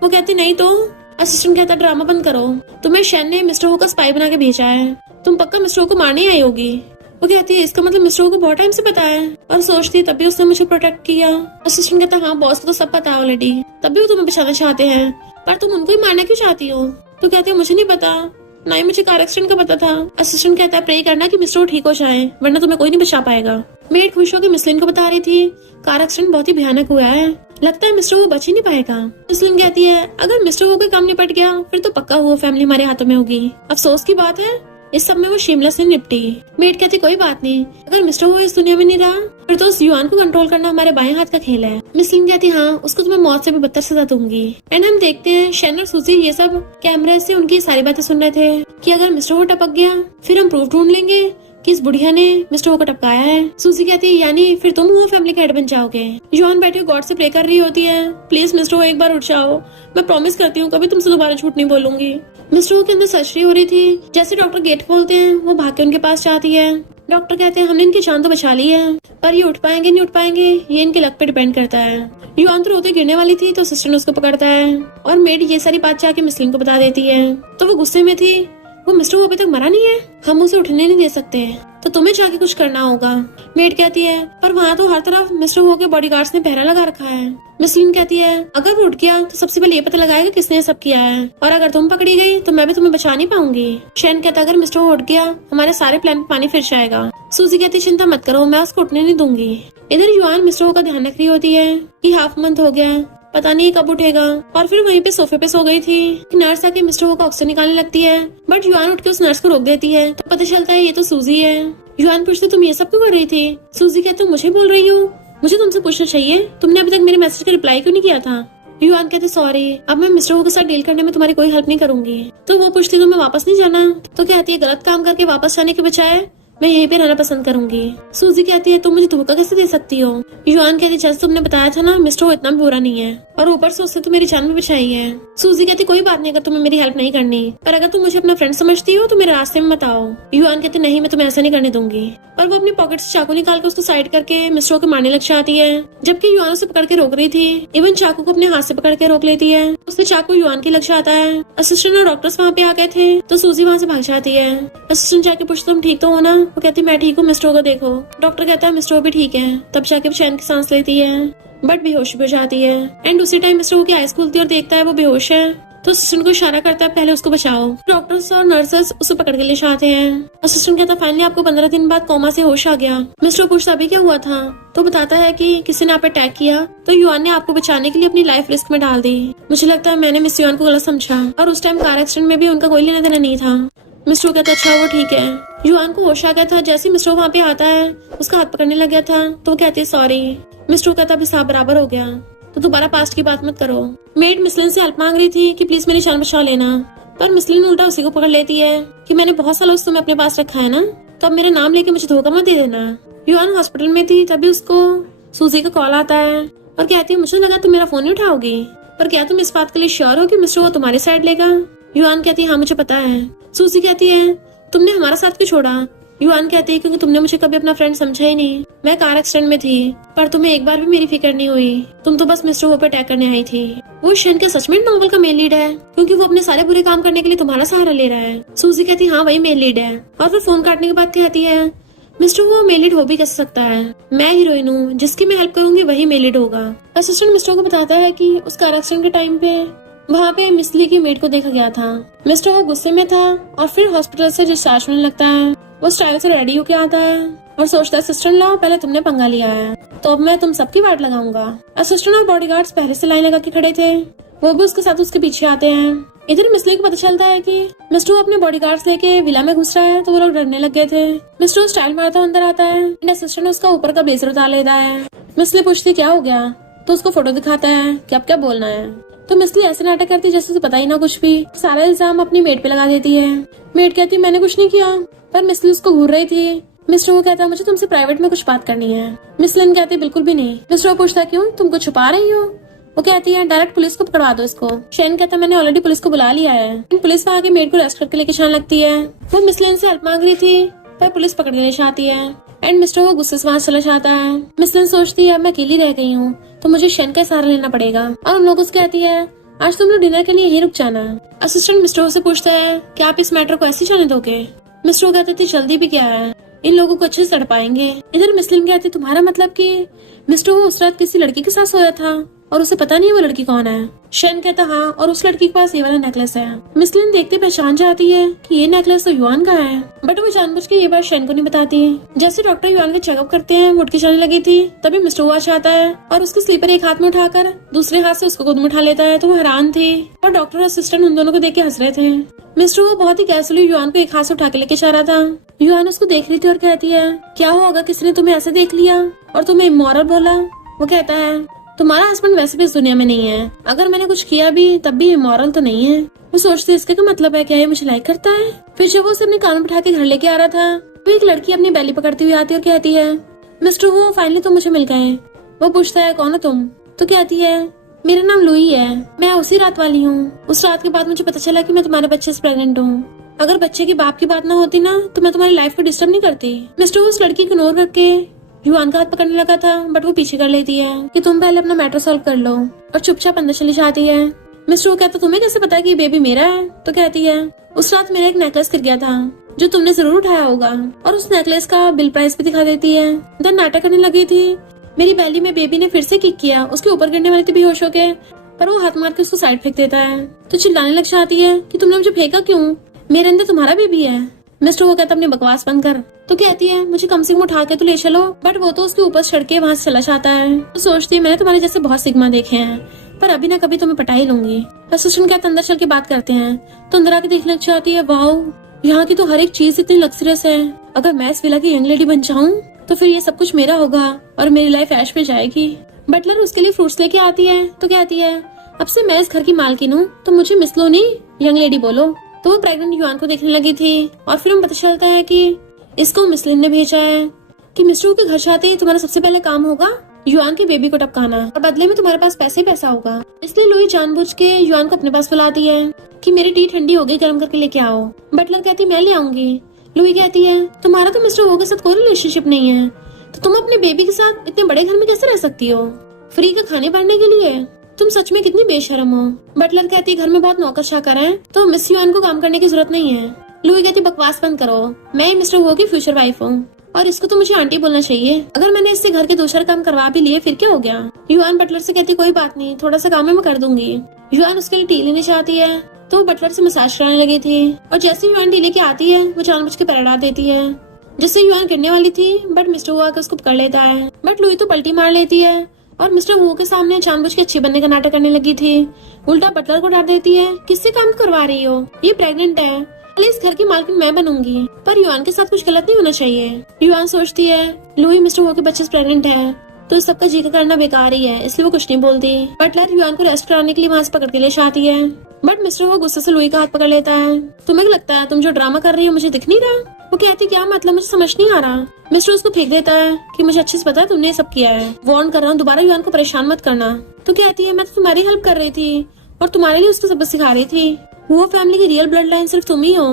वो कहती नहीं तो। असिस्टेंट कहता ड्रामा बंद करो, तुम्हें शैन ने मिस्टर हो का स्पाई बना के भेजा है, तुम पक्का मिस्टर को मारने आई होगी। वो कहती है इसका मतलब मिस्टर को बहुत टाइम से पता है और सोचती है तभी उसने मुझे प्रोटेक्ट किया। असिस्टेंट कहता हाँ बॉस को तो सब पता है ऑलरेडी, तभी वो तुम्हें बचाना चाहते हैं, पर तुम उनको ही मारना क्यों चाहती हो। तो कहती है मुझे नहीं पता, ना ही मुझे कार एक्सीडेंट का पता था। असिस्टेंट कहता है प्रे करना कि मिस्टर ठीक हो जाए वरना तुम्हें कोई नहीं बचा पाएगा। मेड खुश होकर मिसलिन को बता रही थी कार एक्सीडेंट बहुत ही भयानक हुआ है, लगता है मिस्टर वो बच ही नहीं पाएगा। मिसलिन कहती है अगर मिस्टर वो कोई काम निपट गया फिर तो पक्का वो फैमिली हमारे हाथों में होगी। अफसोस की बात है इस सब में वो शेमलेस से निपटी। मेड कहती कोई बात नहीं, अगर मिस्टर वो इस दुनिया में नहीं रहा फिर तो उस युआन को कंट्रोल करना हमारे बाएं हाथ का खेल है। मिसलिन कहती हाँ उसको तो मैं मौत से भी बदतर सजा दूंगी। एंड हम देखते हैं शैन और सूजी ये सब कैमरे से उनकी सारी बातें सुन रहे थे कि अगर मिस्टर वो टपक गया फिर हम प्रूफ ढूंढ लेंगे कि इस बुढ़िया ने मिस्टर को टपकाया है। सूजी कहती है यानी फिर तुम वो फैमिली का हेड बन जाओगे। युआन बैठे गॉड से प्रे कर रही होती है प्लीज मिस्टर वो एक बार उठ जाओ, मैं प्रॉमिस करती हूँ कभी तुमसे दोबारा झूठ नहीं बोलूंगी। मिस्टर के अंदर सर्जरी हो रही थी, जैसे डॉक्टर गेट खोलते हैं वो भाग के उनके पास जाती है। डॉक्टर कहते हैं हमने इनकी जान तो बचा ली है पर ये उठ पाएंगे नहीं उठ पाएंगे ये इनके लक पे डिपेंड करता है। युआन तो रोते गिरने वाली थी तो असिस्टेंट उसको पकड़ता है और मेड ये सारी बात जाके मिसलिन को बता देती है। तो वो गुस्से में थी, वो मिस्टर वो अभी तक मरा नहीं है, हम उसे उठने नहीं दे सकते, तो तुम्हें जाके कुछ करना होगा। मेड कहती है पर वहाँ तो हर तरफ मिस्टर हो के बॉडीगार्ड्स ने पहरा लगा रखा है। मिसलिन कहती है अगर वो उठ गया तो सबसे पहले ये पता लगाएगा किसने ये सब किया है और अगर तुम पकड़ी गई तो मैं भी तुम्हें बचा नहीं पाऊंगी। शैन कहता अगर मिस्टर उठ गया हमारे सारे प्लान पे पानी फिर जाएगा। सूजी कहती चिंता मत करो मैं उसको उठने नहीं दूंगी। इधर युआन मिस्टर का ध्यान रख रही होती है कि हाफ मंथ हो गया पता नहीं कब उठेगा और फिर वहीं पे सोफे पे सो गई थी। नर्स आके मिस्टर का ऑक्सीजन निकालने लगती है बट युआन उठ के उस नर्स को रोक देती है तो पता चलता है ये तो सूजी है। युआन पूछती तुम ये सब क्यों कर रही थी। सूजी कहती तुम मुझे बोल रही हो, मुझे तुमसे पूछना चाहिए तुमने अभी तक मेरे मैसेज का रिप्लाई क्यों नहीं किया था। युआन कहते सॉरी अब मैं मिस्टर वो के साथ डील करने में तुम्हारी कोई हेल्प नहीं करूंगी। तो वो पूछती तुम्हें वापस नहीं जाना। तो कहती है गलत काम करके वापस जाने के बजाय मैं यहीं पे रहना पसंद करूंगी। सूजी कहती है तुम मुझे धोखा कैसे दे सकती हो। युआन कहती जैसे तुमने बताया था ना मिस्टर वो इतना बुरा नहीं है और ऊपर से उससे तो मेरी जान भी बचाई है। सूजी कहती कोई बात नहीं अगर तुम्हें मेरी हेल्प नहीं करनी पर अगर तुम मुझे अपना फ्रेंड समझती हो तो मेरे रास्ते में मत आओ। युआन कहती नहीं मैं तुम्हें ऐसा नहीं करने दूंगी और वो अपनी पॉकेट से चाकू निकाल कर उसको साइड करके मिस्टर को मारने लग जाती है जबकि युआन उसे पकड़ के रोक रही थी। इवन चाकू को अपने हाथ से पकड़ के रोक लेती है, उससे चाकू युआन की लग जाता है। असिस्टेंट और डॉक्टर्स वहाँ पे आ गए थे तो सूजी वहाँ से भाग जाती है। असिस्टेंट जाके पूछता तुम ठीक तो हो ना। वो कहती मैं ठीक हूँ मिस्टर को देखो। डॉक्टर कहता है मिस्टर भी ठीक है, तब जाके चैन की सांस लेती है बट बेहोश भी हो जाती है। एंड उसी टाइम मिस्टर की आइज खुलती है और देखता है वो बेहोश है। तो असिस्टेंट को इशारा करता है पहले उसको बचाओ। डॉक्टर्स और नर्सेस उसे पकड़ के ले आते हैं। असिस्टेंट कहता है फाइनली आपको 15 दिन बाद कोमा से होश आ गया। मिस्टर पूछता अभी क्या हुआ था, तो बताता है कि किसी ने आप पे अटैक किया, तो युआन ने आपको बचाने के लिए अपनी लाइफ रिस्क में डाल दी। मुझे लगता है मैंने मिस युआन को गलत समझा और उस टाइम कार एक्सीडेंट में भी उनका कोई लेना देना नहीं था। मिस्टर कहता अच्छा वो ठीक है। युआन को होश आ गया था। जैसे मिस्टर वहाँ पे आता है उसका हाथ पकड़ने लग गया था, तो वो कहती है सॉरी। मिस्टर कहता अब हिसाब बराबर हो गया, तो दोबारा पास्ट की बात मत करो। मेड मिसलिन से हेल्प मांग रही थी कि प्लीज मेरी जान बचा लेना, पर मिसलिन उल्टा उसी को पकड़ लेती है कि मैंने बहुत सालों से तुम्हें अपने पास रखा है ना, तो अब मेरा नाम लेके मुझे धोखा मत दे देना। युआन हॉस्पिटल में थी तभी उसको सूजी का कॉल आता है और कहती है मुझे लगा तुम मेरा फोन नहीं उठाओगी, पर क्या तुम इस बात के लिए श्योर हो कि मिस्टर वो तुम्हारी साइड लेगा। युआन कहती है हाँ मुझे पता है। सूजी कहती है तुमने हमारा साथ क्यों छोड़ा। युआन कहती है क्योंकि तुमने मुझे कभी अपना फ्रेंड समझा ही नहीं। मैं कार एक्सीडेंट में थी पर तुम्हें एक बार भी मेरी फिक्र नहीं हुई, तुम तो बस मिस्टर वो पे अटैक करने आई थी। वो शेन के सच में नॉवल का मेन लीड है क्योंकि वो अपने सारे बुरे काम करने के लिए तुम्हारा सहारा ले रहा है। सूजी कहती है हाँ वही मेन लीड है, और फिर फोन काटने के बाद कहती है मिस्टर वो मेन लीड हो भी कैसे सकता है, मैं हीरोइन हूँ, जिसकी मैं हेल्प करूंगी वही मेन लीड होगा। असिस्टेंट मिस्टर को बताता है कि उस कार एक्सीडेंट के टाइम पे वहाँ पे मिसली की मेड को देखा गया था। मिस्टर वो गुस्से में था और फिर हॉस्पिटल से डिस्चार्ज होने लगता है। वो स्टाइल से रेडी होके आता है और सोचता है असिस्टेंट लाओ पहले तुमने पंगा लिया है तो अब मैं तुम सबकी वाट लगाऊंगा। असिस्टेंट और बॉडीगार्ड्स पहले से लाइन लगा के खड़े थे, वो भी उसके साथ उसके पीछे आते हैं। इधर मिसली को पता चलता है कि मिस्टर अपने बॉडीगार्ड्स लेके विला में घुस रहा है, तो वो लोग डरने लग गए थे। मिस्टर स्टाइल मारता अंदर आता है, असिस्टेंट उसका ऊपर का ब्लेजर उतार लेता है। मिसली पूछती क्या हो गया, तो उसको फोटो दिखाता है कि अब क्या बोलना है। तो मिसली ऐसे नाटक करती है जैसे उसे पता ही ना कुछ भी, सारा इल्जाम अपनी मेड पे लगा देती है। मेड कहती मैंने कुछ नहीं किया, पर मिसली उसको घूर रही थी। मिस्टर वो कहता मुझे तुमसे प्राइवेट में कुछ बात करनी है। मिसलिन कहती बिल्कुल भी नहीं। मिस्टर पूछता क्यों, तुमको छुपा रही हो। वो कहती है डायरेक्ट पुलिस को पकड़वा दो इसको। शेन कहता मैंने ऑलरेडी पुलिस को बुला लिया है। पुलिस वहाँ के मेड को अरेस्ट करके लेके जाने लगती है। वो मिसलिन से हेल्प मांग रही थी पर पुलिस पकड़ ले जाती है एंड मिस्टर वो गुस्से से वहाँ चला जाता है। मिसलिन सोचती है अब मैं अकेली रह गई हूँ तो मुझे शेन का सहारा लेना पड़ेगा, और उन लोगों से कहती है आज तुम लोग डिनर के लिए यहीं रुक जाना। असिस्टेंट मिस्टर से पूछता है क्या आप इस मैटर को ऐसे जाने दोगे। मिस्टर कहते थे जल्दी भी क्या है, इन लोगों को अच्छे से तड़ पाएंगे। इधर मिसलिन कहती तुम्हारा मतलब कि मिस्टर वो उस रात किसी लड़की के साथ सोया था और उसे पता नहीं वो लड़की कौन है। शेन कहता हाँ, और उस लड़की के पास ये वाला नेकलेस है। मिसलिन देखते पहचान जाती है कि ये नेकलेस तो युआन का है, बट वो जानबूझ के ये बात शेन को नहीं बताती। जैसे डॉक्टर युआन का चेकअप करते हैं वो उठ के जाने लगी थी, तभी मिस्टर वॉच आता है और उसके स्लीपर एक हाथ में उठाकर दूसरे हाथ से उसको गोद में उठा लेता है। तो वो हैरान थी और डॉक्टर और असिस्टेंट उन दोनों को देख के हंस रहे थे। मिस्टर वो बहुत ही कैजुअली युआन को एक हाथ से उठा के लेके जा रहा था। युआन उसको देख रही थी और कहती है क्या हो अगर किसी ने तुम्हें ऐसे देख लिया और तुम्हें इमोरल बोला। वो कहता है तुम्हारा हस्बैंड वैसे भी इस दुनिया में नहीं है, अगर मैंने कुछ किया भी तब भी इमोरल तो नहीं है। वो सोचती है इसका क्या मतलब है, क्या ये मुझे लाइक करता है। फिर जब वो उसे अपने कान में बिठा के घर लेके आ रहा था तो एक लड़की अपनी बैली पकड़ती हुई आती है और कहती है मिस्टर वो फाइनली तुम मुझे मिल गए। वो पूछता है कौन हो तुम, तो कहती है मेरा नाम लुई है, मैं उसी रात वाली हूँ। उस रात के बाद मुझे पता चला कि मैं तुम्हारे बच्चे से प्रेग्नेंट हूँ। अगर बच्चे की बाप की बात ना होती ना तो मैं तुम्हारी लाइफ को डिस्टर्ब नहीं करती। मिस्टर उस लड़की को इग्नोर करके युआन का हाथ पकड़ने लगा था, बट वो पीछे कर लेती है कि तुम पहले अपना मैटर सॉल्व कर लो, और चुपचाप अंदर चली जाती है। मिस्टर वो कहता तुम्हें कैसे पता कि बेबी मेरा है। तो कहती है उस रात मेरा एक नेकलेस गिर गया था जो तुमने जरूर उठाया होगा, और उस नेकलेस का बिल प्राइस भी दिखा देती है। देन नाटक करने लगी थी। मेरी बैली में बेबी ने फिर से किक किया, उसके ऊपर गिरने वाली थी बेहोश होके, पर वो हाथ मार के उसको साइड फेंक देता है। तो चिल्लाने लग जाती है कि तुमने मुझे फेंका क्यों, मेरे अंदर तुम्हारा बेबी है। मिस्टर वो कहता अपनी बकवास बंद कर। तो कहती है मुझे कम से कम उठा के तो ले चलो, बट वो तो उसके ऊपर चढ़ के वहाँ से चला जाता है। तो सोचती है मैंने तुम्हारे जैसे बहुत सिग्मा देखे हैं, पर अभी ना कभी तुम्हें पटा ही लूंगी। असिस्टेंट कहता अंदर चल के बात करते हैं। तो अंदर आके देखने लग जाती है वाओ यहाँ की तो हर एक चीज इतनी लग्जरियस है, अगर मैं इस विला की यंग लेडी बन जाऊँ तो फिर ये सब कुछ मेरा होगा और मेरी लाइफ ऐश में जाएगी। बटलर उसके लिए फ्रूट्स लेके आती है। तो कहती है अब से मैं इस घर की मालकिन हूँ, तो मुझे मिस लो नहीं यंग लेडी बोलो। तो वो प्रेग्नेंट युआन को देखने लगी थी और फिर हमें पता चलता है कि इसको मिसलिन ने भेजा है कि मिस्टर के घर जाते ही तुम्हारा सबसे पहले काम होगा युआन की बेबी को टपकाना, और बदले में तुम्हारे पास पैसे ही पैसा होगा। इसलिए लुई जानबूझ के युआन को अपने पास बुलाती है कि मेरी टी ठंडी हो गई, गर्म करके लेके आओ। बटलर कहती मैं ले आऊंगी। लुई कहती है तुम्हारा तो मिस्टर वो के साथ कोई रिलेशनशिप नहीं है, तो तुम अपने बेबी के साथ इतने बड़े घर में कैसे रह सकती हो, फ्री का खाने भरने के लिए। तुम सच में कितनी बेशरम हो। बटलर कहती घर में बहुत नौकर चाकर हैं, तो मिस युआन को काम करने की जरूरत नहीं है। लुई कहती बकवास बंद करो, मैं ही मिस्टर वो की फ्यूचर वाइफ हूँ। और इसको तो मुझे आंटी बोलना चाहिए। अगर मैंने इससे घर के दूसरा काम करवा भी लिए फिर क्या हो गया। युआन बटलर से कहती कोई बात नहीं, थोड़ा सा काम है मैं कर दूंगी। युआन उसके लिए टी लेने चाहती है तो वो बटलर से मसाज कराने लगी थी और जैसे युआन टी लेके आती है वो जानबूझ के पैर डाल देती है जिससे युआन गिरने वाली थी, बट मिस्टर वो आकर उसको पकड़ लेता है। बट लुई तो पलटी मार लेती है और मिस्टर वो के सामने जानबूझ के अच्छी बनने का नाटक करने लगी थी। उल्टा बटलर को डांट देती है, किससे काम करवा रही हो, ये प्रेग्नेंट है, कल इस घर की मालकिन मैं बनूंगी। पर युआन के साथ कुछ गलत नहीं होना चाहिए। युआन सोचती है लुई मिस्टर वो के बच्चे से प्रेग्नेंट है तो इस सबका जिक्र करना बेकार ही है, इसलिए वो कुछ नहीं बोलती। बटलर युआन को रेस्ट कराने के लिए वहाँ से पकड़ के ले आती है, बट मिस्टर वो गुस्से से लुई का हाथ पकड़ लेता है। तुम्हें क्या लगता है तुम जो ड्रामा कर रही हो मुझे दिख नहीं रहा? वो कहती क्या मतलब, मुझे समझ नहीं आ रहा। मिस्टर उसको फेंक देता है कि मुझे अच्छे से पता है तुमने ये सब किया है, वार्न कर रहा हूँ दोबारा युआन को परेशान मत करना। तो कहती है मैं तो तुम्हारी हेल्प कर रही थी और तुम्हारे लिए उसको सबक सिखा रही थी। वो फैमिली की रियल ब्लड लाइन सिर्फ तुम ही हो,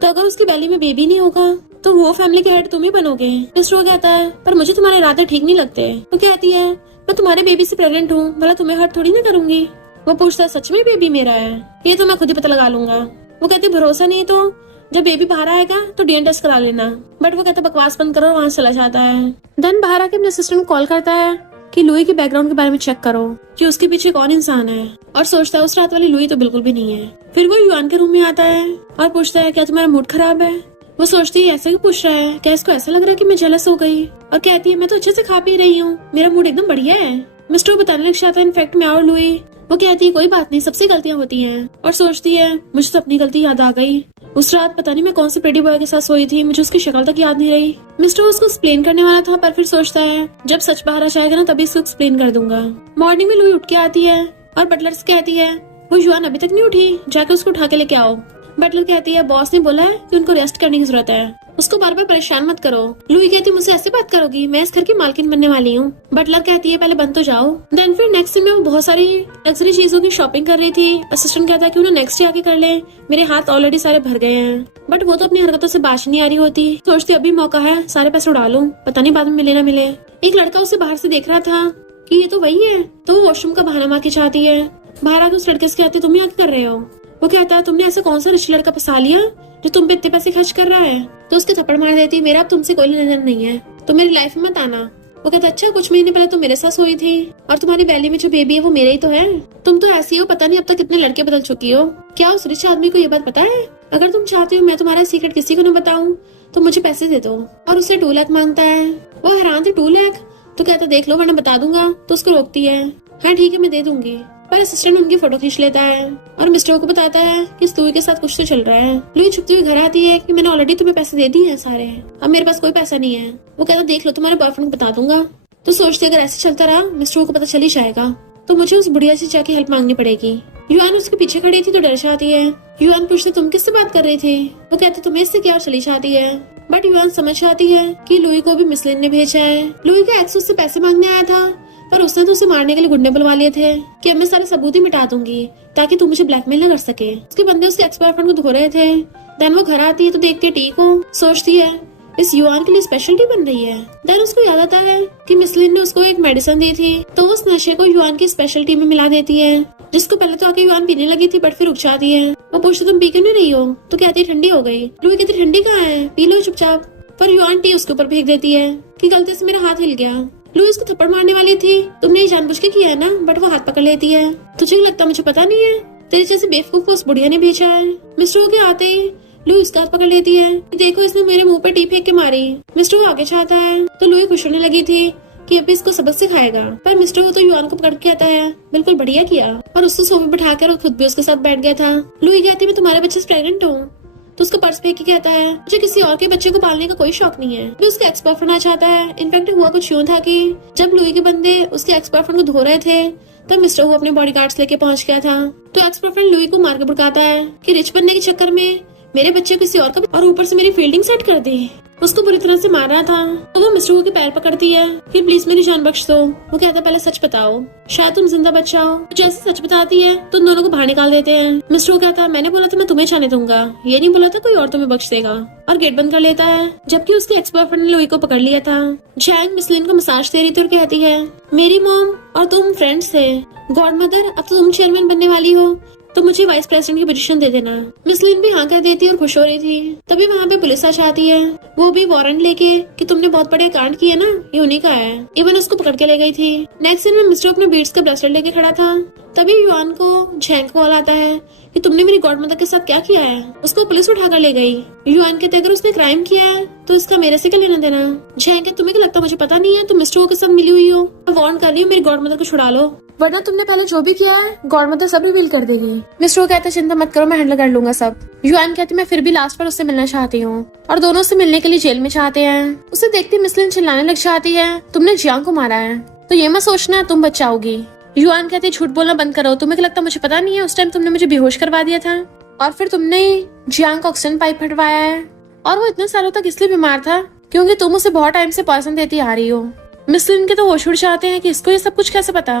तो अगर उसकी बैली में बेबी नहीं होगा तो वो फैमिली के हेड तुम ही बनोगे। मिस्टर वो कहता है पर मुझे तुम्हारे इरादे ठीक नहीं लगते। तो कहती है मैं तुम्हारे बेबी से प्रेग्नेंट हूँ, भला तुम्हें हर्ट थोड़ी ना करूंगी। वो पूछता है सच में बेबी मेरा है? ये तो मैं खुद ही पता लगा लूंगा। वो कहती भरोसा नहीं तो जब बेबी बाहर आएगा तो डीएनए टेस्ट करा लेना। बट वो कहता बकवास बंद करो, वहाँ चला जाता है। देन बाहर आके अपने असिस्टेंट को कॉल करता है कि लुई के बैकग्राउंड के बारे में चेक करो कि उसके पीछे कौन इंसान है, और सोचता है उस रात वाली लुई तो बिल्कुल भी नहीं है। फिर वो युआन के रूम में आता है और पूछता है क्या तुम्हारा मूड खराब है? वो सोचती है ऐसे क्यों पूछ रहा है, क्या इसको ऐसा लग रहा है कि मैं जेलस हो गई? और कहती है मैं तो अच्छे से खा पी रही हूँ, मेरा मूड एकदम बढ़िया है। मिस्टर बताने लग जाता है इनफैक्ट मैं और लुई। वो कहती है कोई बात नहीं, सबसे गलतियां होती हैं। और सोचती है मुझे तो अपनी गलती याद आ गई, उस रात पता नहीं मैं कौन से प्रेटी बॉय के साथ सोई थी, मुझे उसकी शक्ल तक याद नहीं रही। मिस्टर उसको एक्सप्लेन करने वाला था पर फिर सोचता है जब सच बाहर आ जाएगा ना तभी इसको एक्सप्लेन कर दूंगा। मॉर्निंग में लुई उठ के आती है और बटलर से कहती है वो युआन अभी तक नहीं उठी, जाके उसको उठा के लेके आओ। बटलर कहती है बॉस ने बोला है कि उनको रेस्ट करने की जरूरत है, उसको बार बार परेशान मत करो। लुई कहती है मुझसे ऐसे बात करोगी, मैं इस घर की मालकिन बनने वाली हूँ। बटलर कहती है पहले बंद तो जाओ। देन फिर नेक्स्ट दिन में वो बहुत सारी लग्जरी चीजों की शॉपिंग कर रही थी। असिस्टेंट कहता है कि उन्हें नेक्स्ट डे आके कर ले, मेरे हाथ ऑलरेडी सारे भर गए हैं। बट वो तो अपनी हरकतों से बाज नहीं आ रही होती, सोचती अभी मौका है सारे पैसे उड़ा लूं, पता नहीं बाद में मिले ना मिले। एक लड़का उसे बाहर से देख रहा था कि ये तो वही है, तो वो वॉशरूम का बहाना मार के चाहती है। बाहर आके उस लड़के से कहती तुम यहाँ कर रहे हो? वो कहता है तुमने ऐसा कौन सा रिच लड़का फंसा लिया जो तुम पे इतने पैसे खर्च कर रहा है? तो उसके थप्पड़ मार देती मेरा अब तुमसे कोई लेना देना नहीं है, तो मेरी लाइफ में मत आना। वो कहता अच्छा कुछ महीने पहले तुम मेरे साथ सोई थी और तुम्हारी बैली में जो बेबी है वो मेरा ही तो है, तुम तो ऐसी हो, पता नहीं अब तक कितने लड़के बदल चुकी हो। क्या उस रिच आदमी को ये बात पता है? अगर तुम चाहती हो मैं तुम्हारा सीक्रेट किसी को न बताऊं तो मुझे पैसे दे दो। और उससे 2 लाख मांगता है। वो हैरान थे 2 लाख? तो कहता देख लो वरना बता दूंगा। तो उसको रोकती है हाँ ठीक है मैं दे दूंगी। पर असिस्टेंट उनकी फोटो खींच लेता है और मिस्टर को बताता है कि इस लुई के साथ कुछ तो चल रहा है। लुई छुपती हुई घर आती है कि मैंने ऑलरेडी तुम्हें पैसे दे दिए हैं सारे, अब मेरे पास कोई पैसा नहीं है। वो कहता देख लो तुम्हारे बॉयफ्रेंड को बता दूंगा। तो सोचते अगर ऐसे चलता रहा मिस्टर को पता चल ही जाएगा तो मुझे उस बुढ़िया से जाके हेल्प मांगनी पड़ेगी। युआन उसके पीछे खड़ी थी तो डर जाती है। युआन पूछते तुम किससे बात कर रही थी? वो कहते तुम्हें इससे क्या, और चली जाती है। बट युआन समझ जाती है कि लुई को भी मिसलिन ने भेजा है। लुई का एक्स उससे पैसे मांगने आया था पर उसने तो उसे मारने के लिए गुंडे बुलवा लिए थे कि अब मैं सारे सबूत ही मिटा दूंगी ताकि तू मुझे ब्लैकमेल न कर सके। उसके बंदे उसके एक्स बॉयफ्रेंड को धो रहे थे। देन वो घर आती है तो देखती है टी को, सोचती है इस युआन के लिए स्पेशल टी बन रही है। देन उसको याद आता है कि मिसलिन ने उसको एक मेडिसिन दी थी तो उस नशे को युआन की स्पेशल टी में मिला देती है, जिसको पहले तो आके युआन पीने लगी थी बट फिर रुक जाती है। वो पूछती तुम पी क्यों नहीं रही हो? तो कहती ठंडी हो गई। लुई कहती ठंडी कहाँ है, पी लो चुपचाप। पर युआन टी उसके ऊपर फेंक देती है कि गलती से मेरा हाथ हिल गया। लुई उसको थप्पड़ मारने वाली थी, तुमने ये जानबूझ के किया है ना, बट वो हाथ पकड़ लेती है। तुझे लगता मुझे पता नहीं है, तेरे जैसे बेवकूफ को उस बुढ़िया ने भेजा है। मिस्टर के आते ही लुई उसका हाथ पकड़ लेती है, देखो इसने मेरे मुंह पे टी फेंक के मारी। मिस्टर वो आगे चाहता है तो लुई खुश होने लगी थी कि अभी इसको सबक सिखाएगा। पर मिस्टर वो तो युआन को पकड़ के आता है, बिल्कुल बढ़िया किया। और उसको सोफे बिठाकर और खुद भी उसके साथ बैठ गया था। लुई कहती मैं तुम्हारे बच्चे से प्रेग्नेंट हूँ तो उसका पर्स फेंक के कहता है मुझे किसी और के बच्चे को पालने का कोई शौक नहीं है। भी उसका एक्स बॉयफ्रेंड आ जाता है। इनफैक्ट हुआ कुछ यूं था कि जब लुई के बंदे उसके एक्स बॉयफ्रेंड को धो रहे थे तब मिस्टर वो अपने बॉडीगार्ड्स लेके पहुंच गया था। तो एक्स बॉयफ्रेंड लुई को मार के भड़काता है कि रिच बनने के चक्कर में मेरे बच्चे किसी और का और ऊपर से मेरी फील्डिंग सेट कर दी। उसको बुरी तरह से मार रहा था तो वो मिस्टर के पैर पकड़ती है कि प्लीज मेरी जान बख्श दो। वो कहता पहले सच बताओ, शायद तुम जिंदा बच जाओ। जैसे सच बताती है तो उन दोनों को बाहर निकाल देते हैं। मिस्टर कहता है मैंने बोला था मैं तुम्हें जाने दूंगा, ये नहीं बोला था कोई और तुम्हें बख्श देगा। और गेट बंद कर लेता है। जबकि उसके एक्स बॉयफ्रेंड ने लुई को पकड़ लिया था। जैंग मिसलिन को मसाज दे रही थी और कहती है मेरी मॉम और तुम फ्रेंड्स थे, गॉड मदर अब तो तुम चेयरमैन बनने वाली हो। तो मुझे वाइस प्रेसिडेंट की पोजीशन दे देना। मिस लिन भी हाँ कह देती और खुश हो रही थी। तभी वहाँ पे पुलिस आ जाती है, वो भी वारंट लेके कि तुमने बहुत बड़े कांड किए ना, ये उन्हीं का है। इवन उसको पकड़ के ले गई थी। नेक्स्ट सीन में मिस्टर अपने बीड्स का ब्रेसलेट लेके खड़ा था। तभी युआन को झैंग कॉल आता है कि तुमने मेरी गॉडमदर के साथ क्या किया है। उसको पुलिस उठाकर ले गई। युआन कहते अगर उसने क्राइम किया है तो इसका मेरे से क्या लेना देना। झैंग कहते तुम्हें क्या लगता मुझे पता नहीं है, तुम मिस्टर वो के साथ मिली हुई हो। मैं वार्न कर रही हूँ, मेरी गॉडमदर को छुड़ा लो, वरना तुमने पहले जो भी किया है गॉडमदर सब रिवील कर देगी। मिस्टर वो कहते चिंता मत करो, मैं हैंडल कर लूंगा सब। युआन कहती मैं फिर भी लास्ट पर उससे मिलना चाहती हूँ, और दोनों से मिलने के लिए जेल में चाहते हैं। उसे देखती मिस लिन चिल्लाने लग जाती है तुमने जियांग को मारा है तो ये मत सोचना तुम बच जाओगी। युआन कहती झूठ बोलना बंद करो, तुम्हें क्या लगता मुझे पता नहीं है, उस टाइम तुमने मुझे बेहोश करवा दिया था और फिर तुमने जियांग का ऑक्सीजन पाइप फटवाया है, और वो इतने सालों तक इसलिए बीमार था क्योंकि तुम उसे बहुत टाइम से पॉइजन देती आ रही हो। मिस लिन के तो होश उड़ जाते हैं कि इसको ये सब कुछ कैसे पता।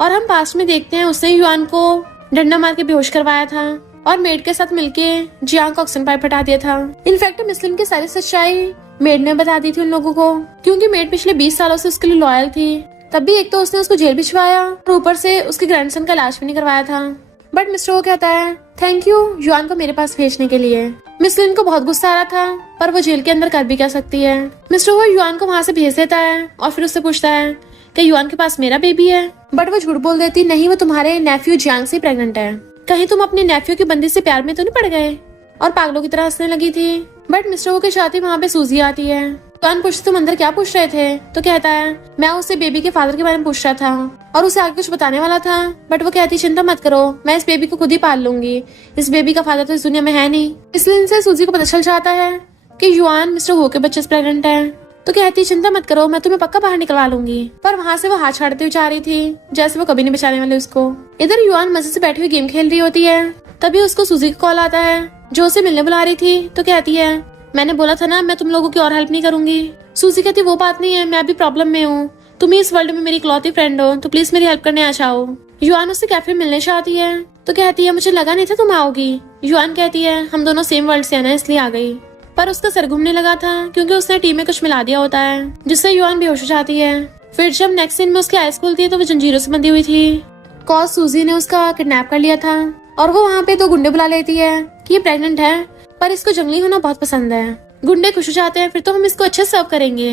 और हम पास्ट में देखते हैं उसने युआन को डंडा मार के बेहोश करवाया था और मेड के साथ मिलके जियांग का ऑक्सीजन पाइप फटा दिया था। इनफैक्ट मिस लिन की सारी सच्चाई मेड ने बता दी थी उन लोगों को, क्योंकि मेड पिछले 20 सालों से उसके लिए लॉयल थी। तब भी एक तो उसने उसको जेल भिजवाया और ऊपर से उसके ग्रैंडसन का इलाज भी नहीं करवाया था। बट मिस्टर वो कहता है थैंक यू युआन को मेरे पास भेजने के लिए। मिस लिन को बहुत गुस्सा आ रहा था, पर वो जेल के अंदर कर भी क्या सकती है। मिस्टर वो युआन को वहाँ से भेज देता है और फिर उससे पूछता है कि युआन के पास मेरा बेबी है। बट वो झूठ बोल देती नहीं, वो तुम्हारे नेफ्यू जियांग से प्रेग्नेंट है। कहीं तुम अपने नेफ्यू की बंदी से प्यार में तो नहीं पड़ गए। और पागलों की तरह हंसने लगी थी। बट मिस्टर वो के साथ ही वहाँ पे सूजी आती है। युआन पूछते तुम अंदर क्या पूछ रहे थे, तो कहता है मैं उससे बेबी के फादर के बारे में पूछ रहा था और उसे आगे कुछ बताने वाला था। बट वो कहती चिंता मत करो, मैं इस बेबी को खुद ही पाल लूंगी, इस बेबी का फादर तो इस दुनिया में है नहीं। इसलिए इनसे सूजी को पता चल जाता है कि युआन मिस्टर हो के बच्चे से प्रेग्नेंट है। तो कहती चिंता मत करो, मैं तुम्हें पक्का बाहर निकलवा लूंगी। पर वहाँ से वो हाथ छाड़ते हुए जा रही थी जैसे वो कभी नहीं बचाने वाले उसको। इधर युआन मजे से बैठी हुई गेम खेल रही होती है। तभी उसको सूजी का कॉल आता है जो उसे मिलने बुला रही थी। तो कहती है मैंने बोला था ना मैं तुम लोगों की और हेल्प नहीं करूंगी। सूजी कहती वो बात नहीं है, मैं अभी प्रॉब्लम में हूँ, तुम इस वर्ल्ड में मेरी इकलौती फ्रेंड हो, तो प्लीज मेरी हेल्प करने आ जाओ। युआन उससे कैफे मिलने चाहती है। तो कहती है मुझे लगा नहीं था तुम आओगी। युआन कहती है हम दोनों सेम वर्ल्ड से हैं ना इसलिए आ गई। पर उसका सर घूमने लगा था क्योंकि उसने टी में कुछ मिला दिया होता है जिससे युआन बेहोश हो जाती है। फिर जब नेक्स्ट सीन में उसकी आइज खुलती है तो वो जंजीरों से बंधी हुई थी। कॉज सूजी ने उसका किडनैप कर लिया था और वो वहाँ पे 2 गुंडे बुला लेती है कि ये प्रेग्नेंट है पर इसको जंगली होना बहुत पसंद है। गुंडे खुश हो जाते हैं फिर तो हम इसको अच्छे से सर्व करेंगे।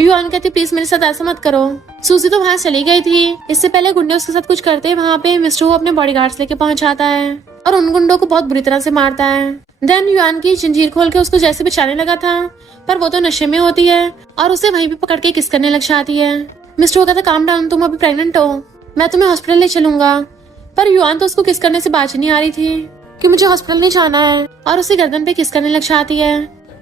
युआन कहती प्लीज मेरे साथ ऐसा मत करो। सूजी तो वहाँ चली गई थी, इससे पहले गुंडे उसके साथ कुछ करते हैं। वहाँ पे मिस्टर वो अपने बॉडीगार्ड्स लेके पहुंच जाता है और उन गुंडों को बहुत बुरी तरह से मारता है। देन युआन की जंजीर खोल के उसको जैसे बचाने लगा था पर वो तो नशे में होती है और उसे वहीं पे पकड़ के किस करने लग जाती है। मिस्टर वो कहता काम डाउन, तुम अभी प्रेग्नेंट हो, मैं तुम्हें हॉस्पिटल ले चलूंगा। पर युआन तो उसको किस करने से बाज नहीं आ रही थी कि मुझे हॉस्पिटल नहीं जाना है और उसे गर्दन पे किस करने लग जाती है।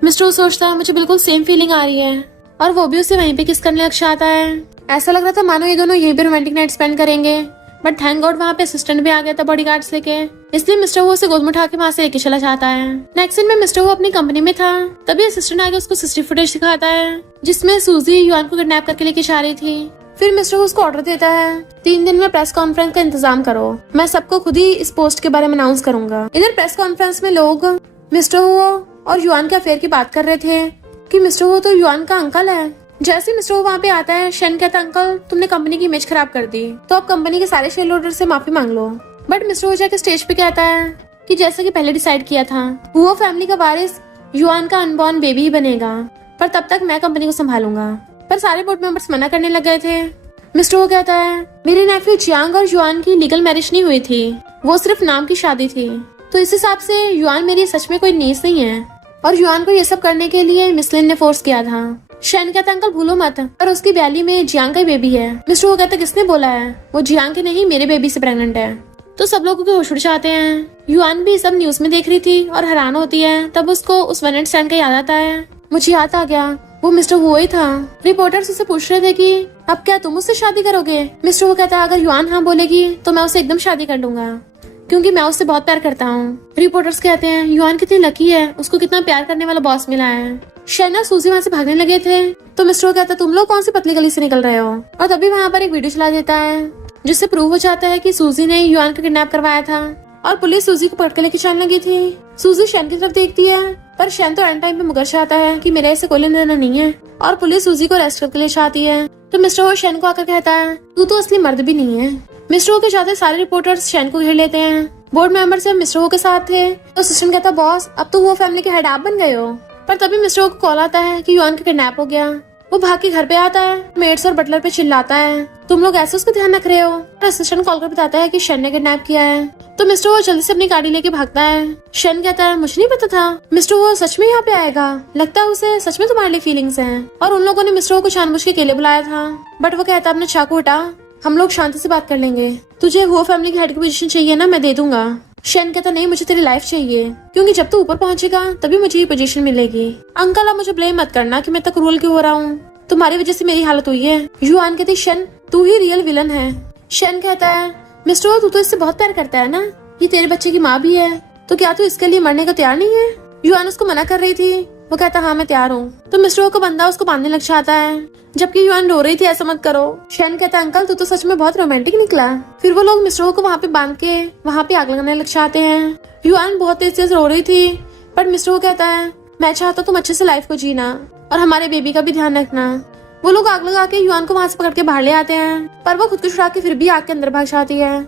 मिस्टर वो सोचता है मुझे बिल्कुल सेम फीलिंग आ रही है और वो भी उसे वहीं पे किस करने लग जाता है। ऐसा लग रहा था मानो ये दोनों यहीं पे रोमांटिक नाइट स्पेंड करेंगे। बट थैंक गॉड वहाँ पे असिस्टेंट भी आ गया था बॉडीगार्ड्स लेके, इसलिए मिस्टर वो उसे गोद में उठा के वहाँ से लेके चला जाता है। नेक्स्ट सीन में मिस्टर वो अपनी कंपनी में था। तभी असिस्टेंट आगे उसको सीसीटीवी फुटेज दिखाता है जिसमें सूजी युआन को किडनैप करके लेके जा रही थी। फिर मिस्टर वो उसको ऑर्डर देता है 3 दिन में प्रेस कॉन्फ्रेंस का इंतजाम करो, मैं सबको खुद ही इस पोस्ट के बारे में अनाउंस करूंगा। इधर प्रेस कॉन्फ्रेंस में लोग मिस्टर वो और युआन के अफेयर की बात कर रहे थे कि मिस्टर वो तो युआन का अंकल है। जैसे मिस्टर वो वहाँ पे आता है शेन कहता अंकल तुमने कंपनी की इमेज खराब कर दी तो अब कंपनी के सारे शेयर होल्डर से माफी मांग लो। बट मिस्टर वो जाके स्टेज पे कहता है कि जैसे कि पहले डिसाइड किया था वो फैमिली का वारिस युआन का अनबॉर्न बेबी ही बनेगा, पर तब तक मैं कंपनी को संभालूंगा। पर सारे बोर्ड मेंबर्स मना करने लग गए थे। मिस्टर वो कहता है मेरे नेफ्यू जियांग और युआन की लीगल मैरिज नहीं हुई थी, वो सिर्फ नाम की शादी थी, तो इस हिसाब से युआन मेरी सच में कोई नीस नहीं है और युआन को ये सब करने के लिए मिस लिन ने फोर्स किया था। शेन कहता अंकल भूलो मत, पर उसकी बैली में जियांग का बेबी है। मिस्टर वो कहता किसने बोला है, वो जियांग के नहीं मेरे बेबी से प्रेग्नेंट है। तो सब लोगों के होश उड़ जाते हैं। युआन भी सब न्यूज में देख रही थी और हैरान होती है। तब उसको उस वन नाइट स्टैंड का याद आता है, मुझे याद आ गया वो मिस्टर वो ही था। रिपोर्टर्स उससे पूछ रहे थे कि अब क्या तुम उससे शादी करोगे। मिस्टर वो कहता है अगर युआन हाँ बोलेगी तो मैं उससे एकदम शादी कर लूंगा क्योंकि मैं उससे बहुत प्यार करता हूँ। रिपोर्टर्स कहते हैं युआन कितनी लकी है, उसको कितना प्यार करने वाला बॉस मिला है। शेन और सूजी वहाँ से भागने लगे थे तो मिस्टर वो कहता तुम लोग कौन सी पतली गली से निकल रहे हो, और तभी वहाँ पर एक वीडियो चला देता है जिससे प्रूव हो जाता है कि सूजी ने युआन को किडनैप करवाया था और पुलिस सूजी को पकड़ के लेके जाने लगी थी। सूजी शेन की तरफ देखती है पर शेन तो एंड टाइम पे मुकर जाता है कि मेरा ऐसे कोई लेना देना नहीं है और पुलिस सूजी को अरेस्ट करके ले जाती है। तो मिस्टर वो शेन को आकर कहता है तू तो असली मर्द भी नहीं है। मिस्टर वो के साथ सारे रिपोर्टर्स शेन को घेर लेते हैं बोर्ड मेंबर से मिस्टर वो के साथ थे। तो असिस्टेंट कहता बॉस अब तो वो फैमिली के हेड आप बन गए हो। पर तभी मिस्टर वो को कॉल आता है कि युआन का किडनैप हो गया। वो भाग के घर पे आता है, मेड्स और बटलर पे चिल्लाता है तुम लोग ऐसे उसका ध्यान रख रहे हो। और असिस्टेंट कॉल कर बताता है कि शन ने किडनैप किया है। तो मिस्टर वो जल्दी से अपनी गाड़ी लेके भागता है। शन कहता है मुझे नहीं पता था मिस्टर वो सच में यहाँ पे आएगा, लगता है उसे सच में तुम्हारे लिए फीलिंग्स हैं। और उन लोगों ने मिस्टर वो को जानबूझ के अकेले बुलाया था। बट वो कहता है अपना चाकू हटा, हम लोग शांति से बात कर लेंगे। तुझे वो फैमिली की हेड की पोजीशन चाहिए ना, मैं दे दूंगा। शन कहता नहीं मुझे तेरी लाइफ चाहिए, क्योंकि जब तू ऊपर पहुंचेगा तभी मुझे ये पोजीशन मिलेगी। अंकल आप मुझे ब्लेम मत करना कि मैं तक रूल क्यों हो रहा हूँ, तुम्हारी वजह से मेरी हालत हुई है। युआन कहती शन तू ही रियल विलन है। शन कहता है मिस्टर वो तू तो इससे बहुत प्यार करता है ना, ये तेरे बच्चे की माँ भी है, तो क्या तू इसके लिए मरने को तैयार नहीं है। युआन उसको मना कर रही थी। वो कहता हाँ मैं तैयार हूँ। तो मिस्टर वो का बंदा उसको बांधने लग जाता है, जबकि युआन रो रही थी ऐसा मत करो। शन कहता है अंकल तू तो सच में बहुत रोमांटिक निकला। फिर वो लोग मिस्टर वो को वहाँ पे बांध के वहाँ पे आग लगाने लग जाते हैं। युआन बहुत तेज रो रही थी, पर मिस्टर वो कहता है मैं चाहता हूँ तुम अच्छे से लाइफ को जीना और हमारे बेबी का भी ध्यान रखना। वो लोग आग लगा के युआन को वहाँ से पकड़ के बाहर ले आते हैं, पर वो खुद को छुड़ा के फिर भी आग के अंदर भाग जाती है।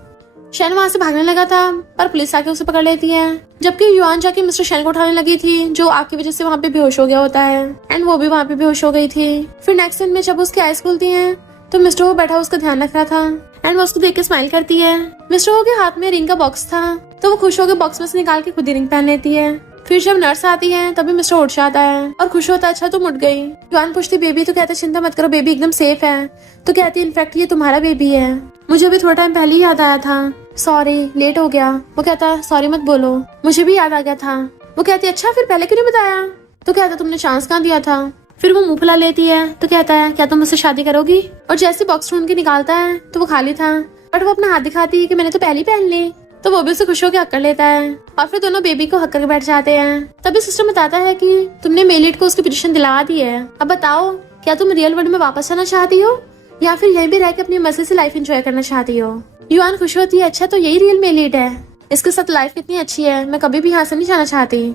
शन वहाँ से भागने लगा था, पर पुलिस आके उसे पकड़ लेती है, जबकि युआन जाके मिस्टर शन को उठाने लगी थी, जो आग की वजह से वहाँ पे बेहोश हो गया होता है। एंड वो भी वहाँ पे बेहोश हो गई थी। फिर नेक्स्ट सीन में जब उसकी आईज खुलती हैं, तो मिस्टर वो बैठा उसका ध्यान रख रहा था एंड वो उसको देख के स्माइल करती है। मिस्टर वो के हाथ में रिंग का बॉक्स था, तो वो खुश होकर बॉक्स में से निकाल के खुद ही रिंग पहन लेती है। फिर जब नर्स आती है तभी मिस्टर उठ जाता है और खुश होता है अच्छा तुम उठ गई। युआन पूछती बेबी, तो कहता चिंता मत करो बेबी एकदम सेफ है। तो कहती इनफैक्ट ये तुम्हारा बेबी है, मुझे भी थोड़ा टाइम पहले ही याद आया था, सॉरी लेट हो गया। वो कहता सॉरी मत बोलो, मुझे भी याद आ गया था। वो कहती अच्छा फिर पहले क्यों नहीं बताया। तो कहता तुमने चांस कहाँ दिया था। फिर वो मुंह फुला लेती है, तो कहता है क्या तुम मुझसे शादी करोगी। और जैसे बॉक्स ढूंढ के निकालता है तो वो खाली था, बट वो अपना हाथ दिखाती है कि मैंने तो पहले ही पहन ली। तो वो भी उसे खुश होकर हक कर लेता है और फिर दोनों बेबी को हक करके बैठ जाते हैं। तभी सिस्टम बताता है कि तुमने मेलिट को उसकी पोजीशन दिला दी है, अब बताओ क्या तुम रियल वर्ल्ड में वापस आना चाहती हो या फिर यहीं भी रह के अपनी मजे से लाइफ एंजॉय करना चाहती हो। युआन खुश होती है अच्छा तो यही रियल मेलिट है, इसके साथ लाइफ कितनी अच्छी है, मैं कभी भी यहाँ से नहीं जाना चाहती।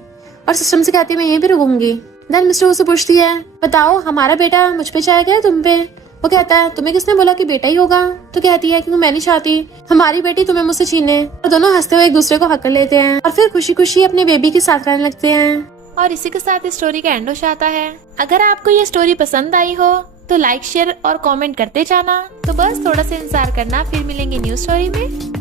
और सिस्टम से कहती है मैं यहीं पे रुकूंगी। देन मिस्टर उसे पूछती है बताओ हमारा बेटा मुझ पे चाहेगा या तुम पे। वो कहता है तुम्हें किसने बोला कि बेटा ही होगा। तो कहती है क्योंकि मैं नहीं चाहती हमारी बेटी तुम्हें मुझसे छीने। और दोनों हंसते हुए एक दूसरे को हक कर लेते हैं और फिर खुशी खुशी अपने बेबी के साथ रहने लगते हैं। और इसी के साथ इस स्टोरी का एंड हो जाता है। अगर आपको ये स्टोरी पसंद आई हो तो लाइक शेयर और कमेंट करते जाना। तो बस थोड़ा सा इंतजार करना, फिर मिलेंगे न्यू स्टोरी में।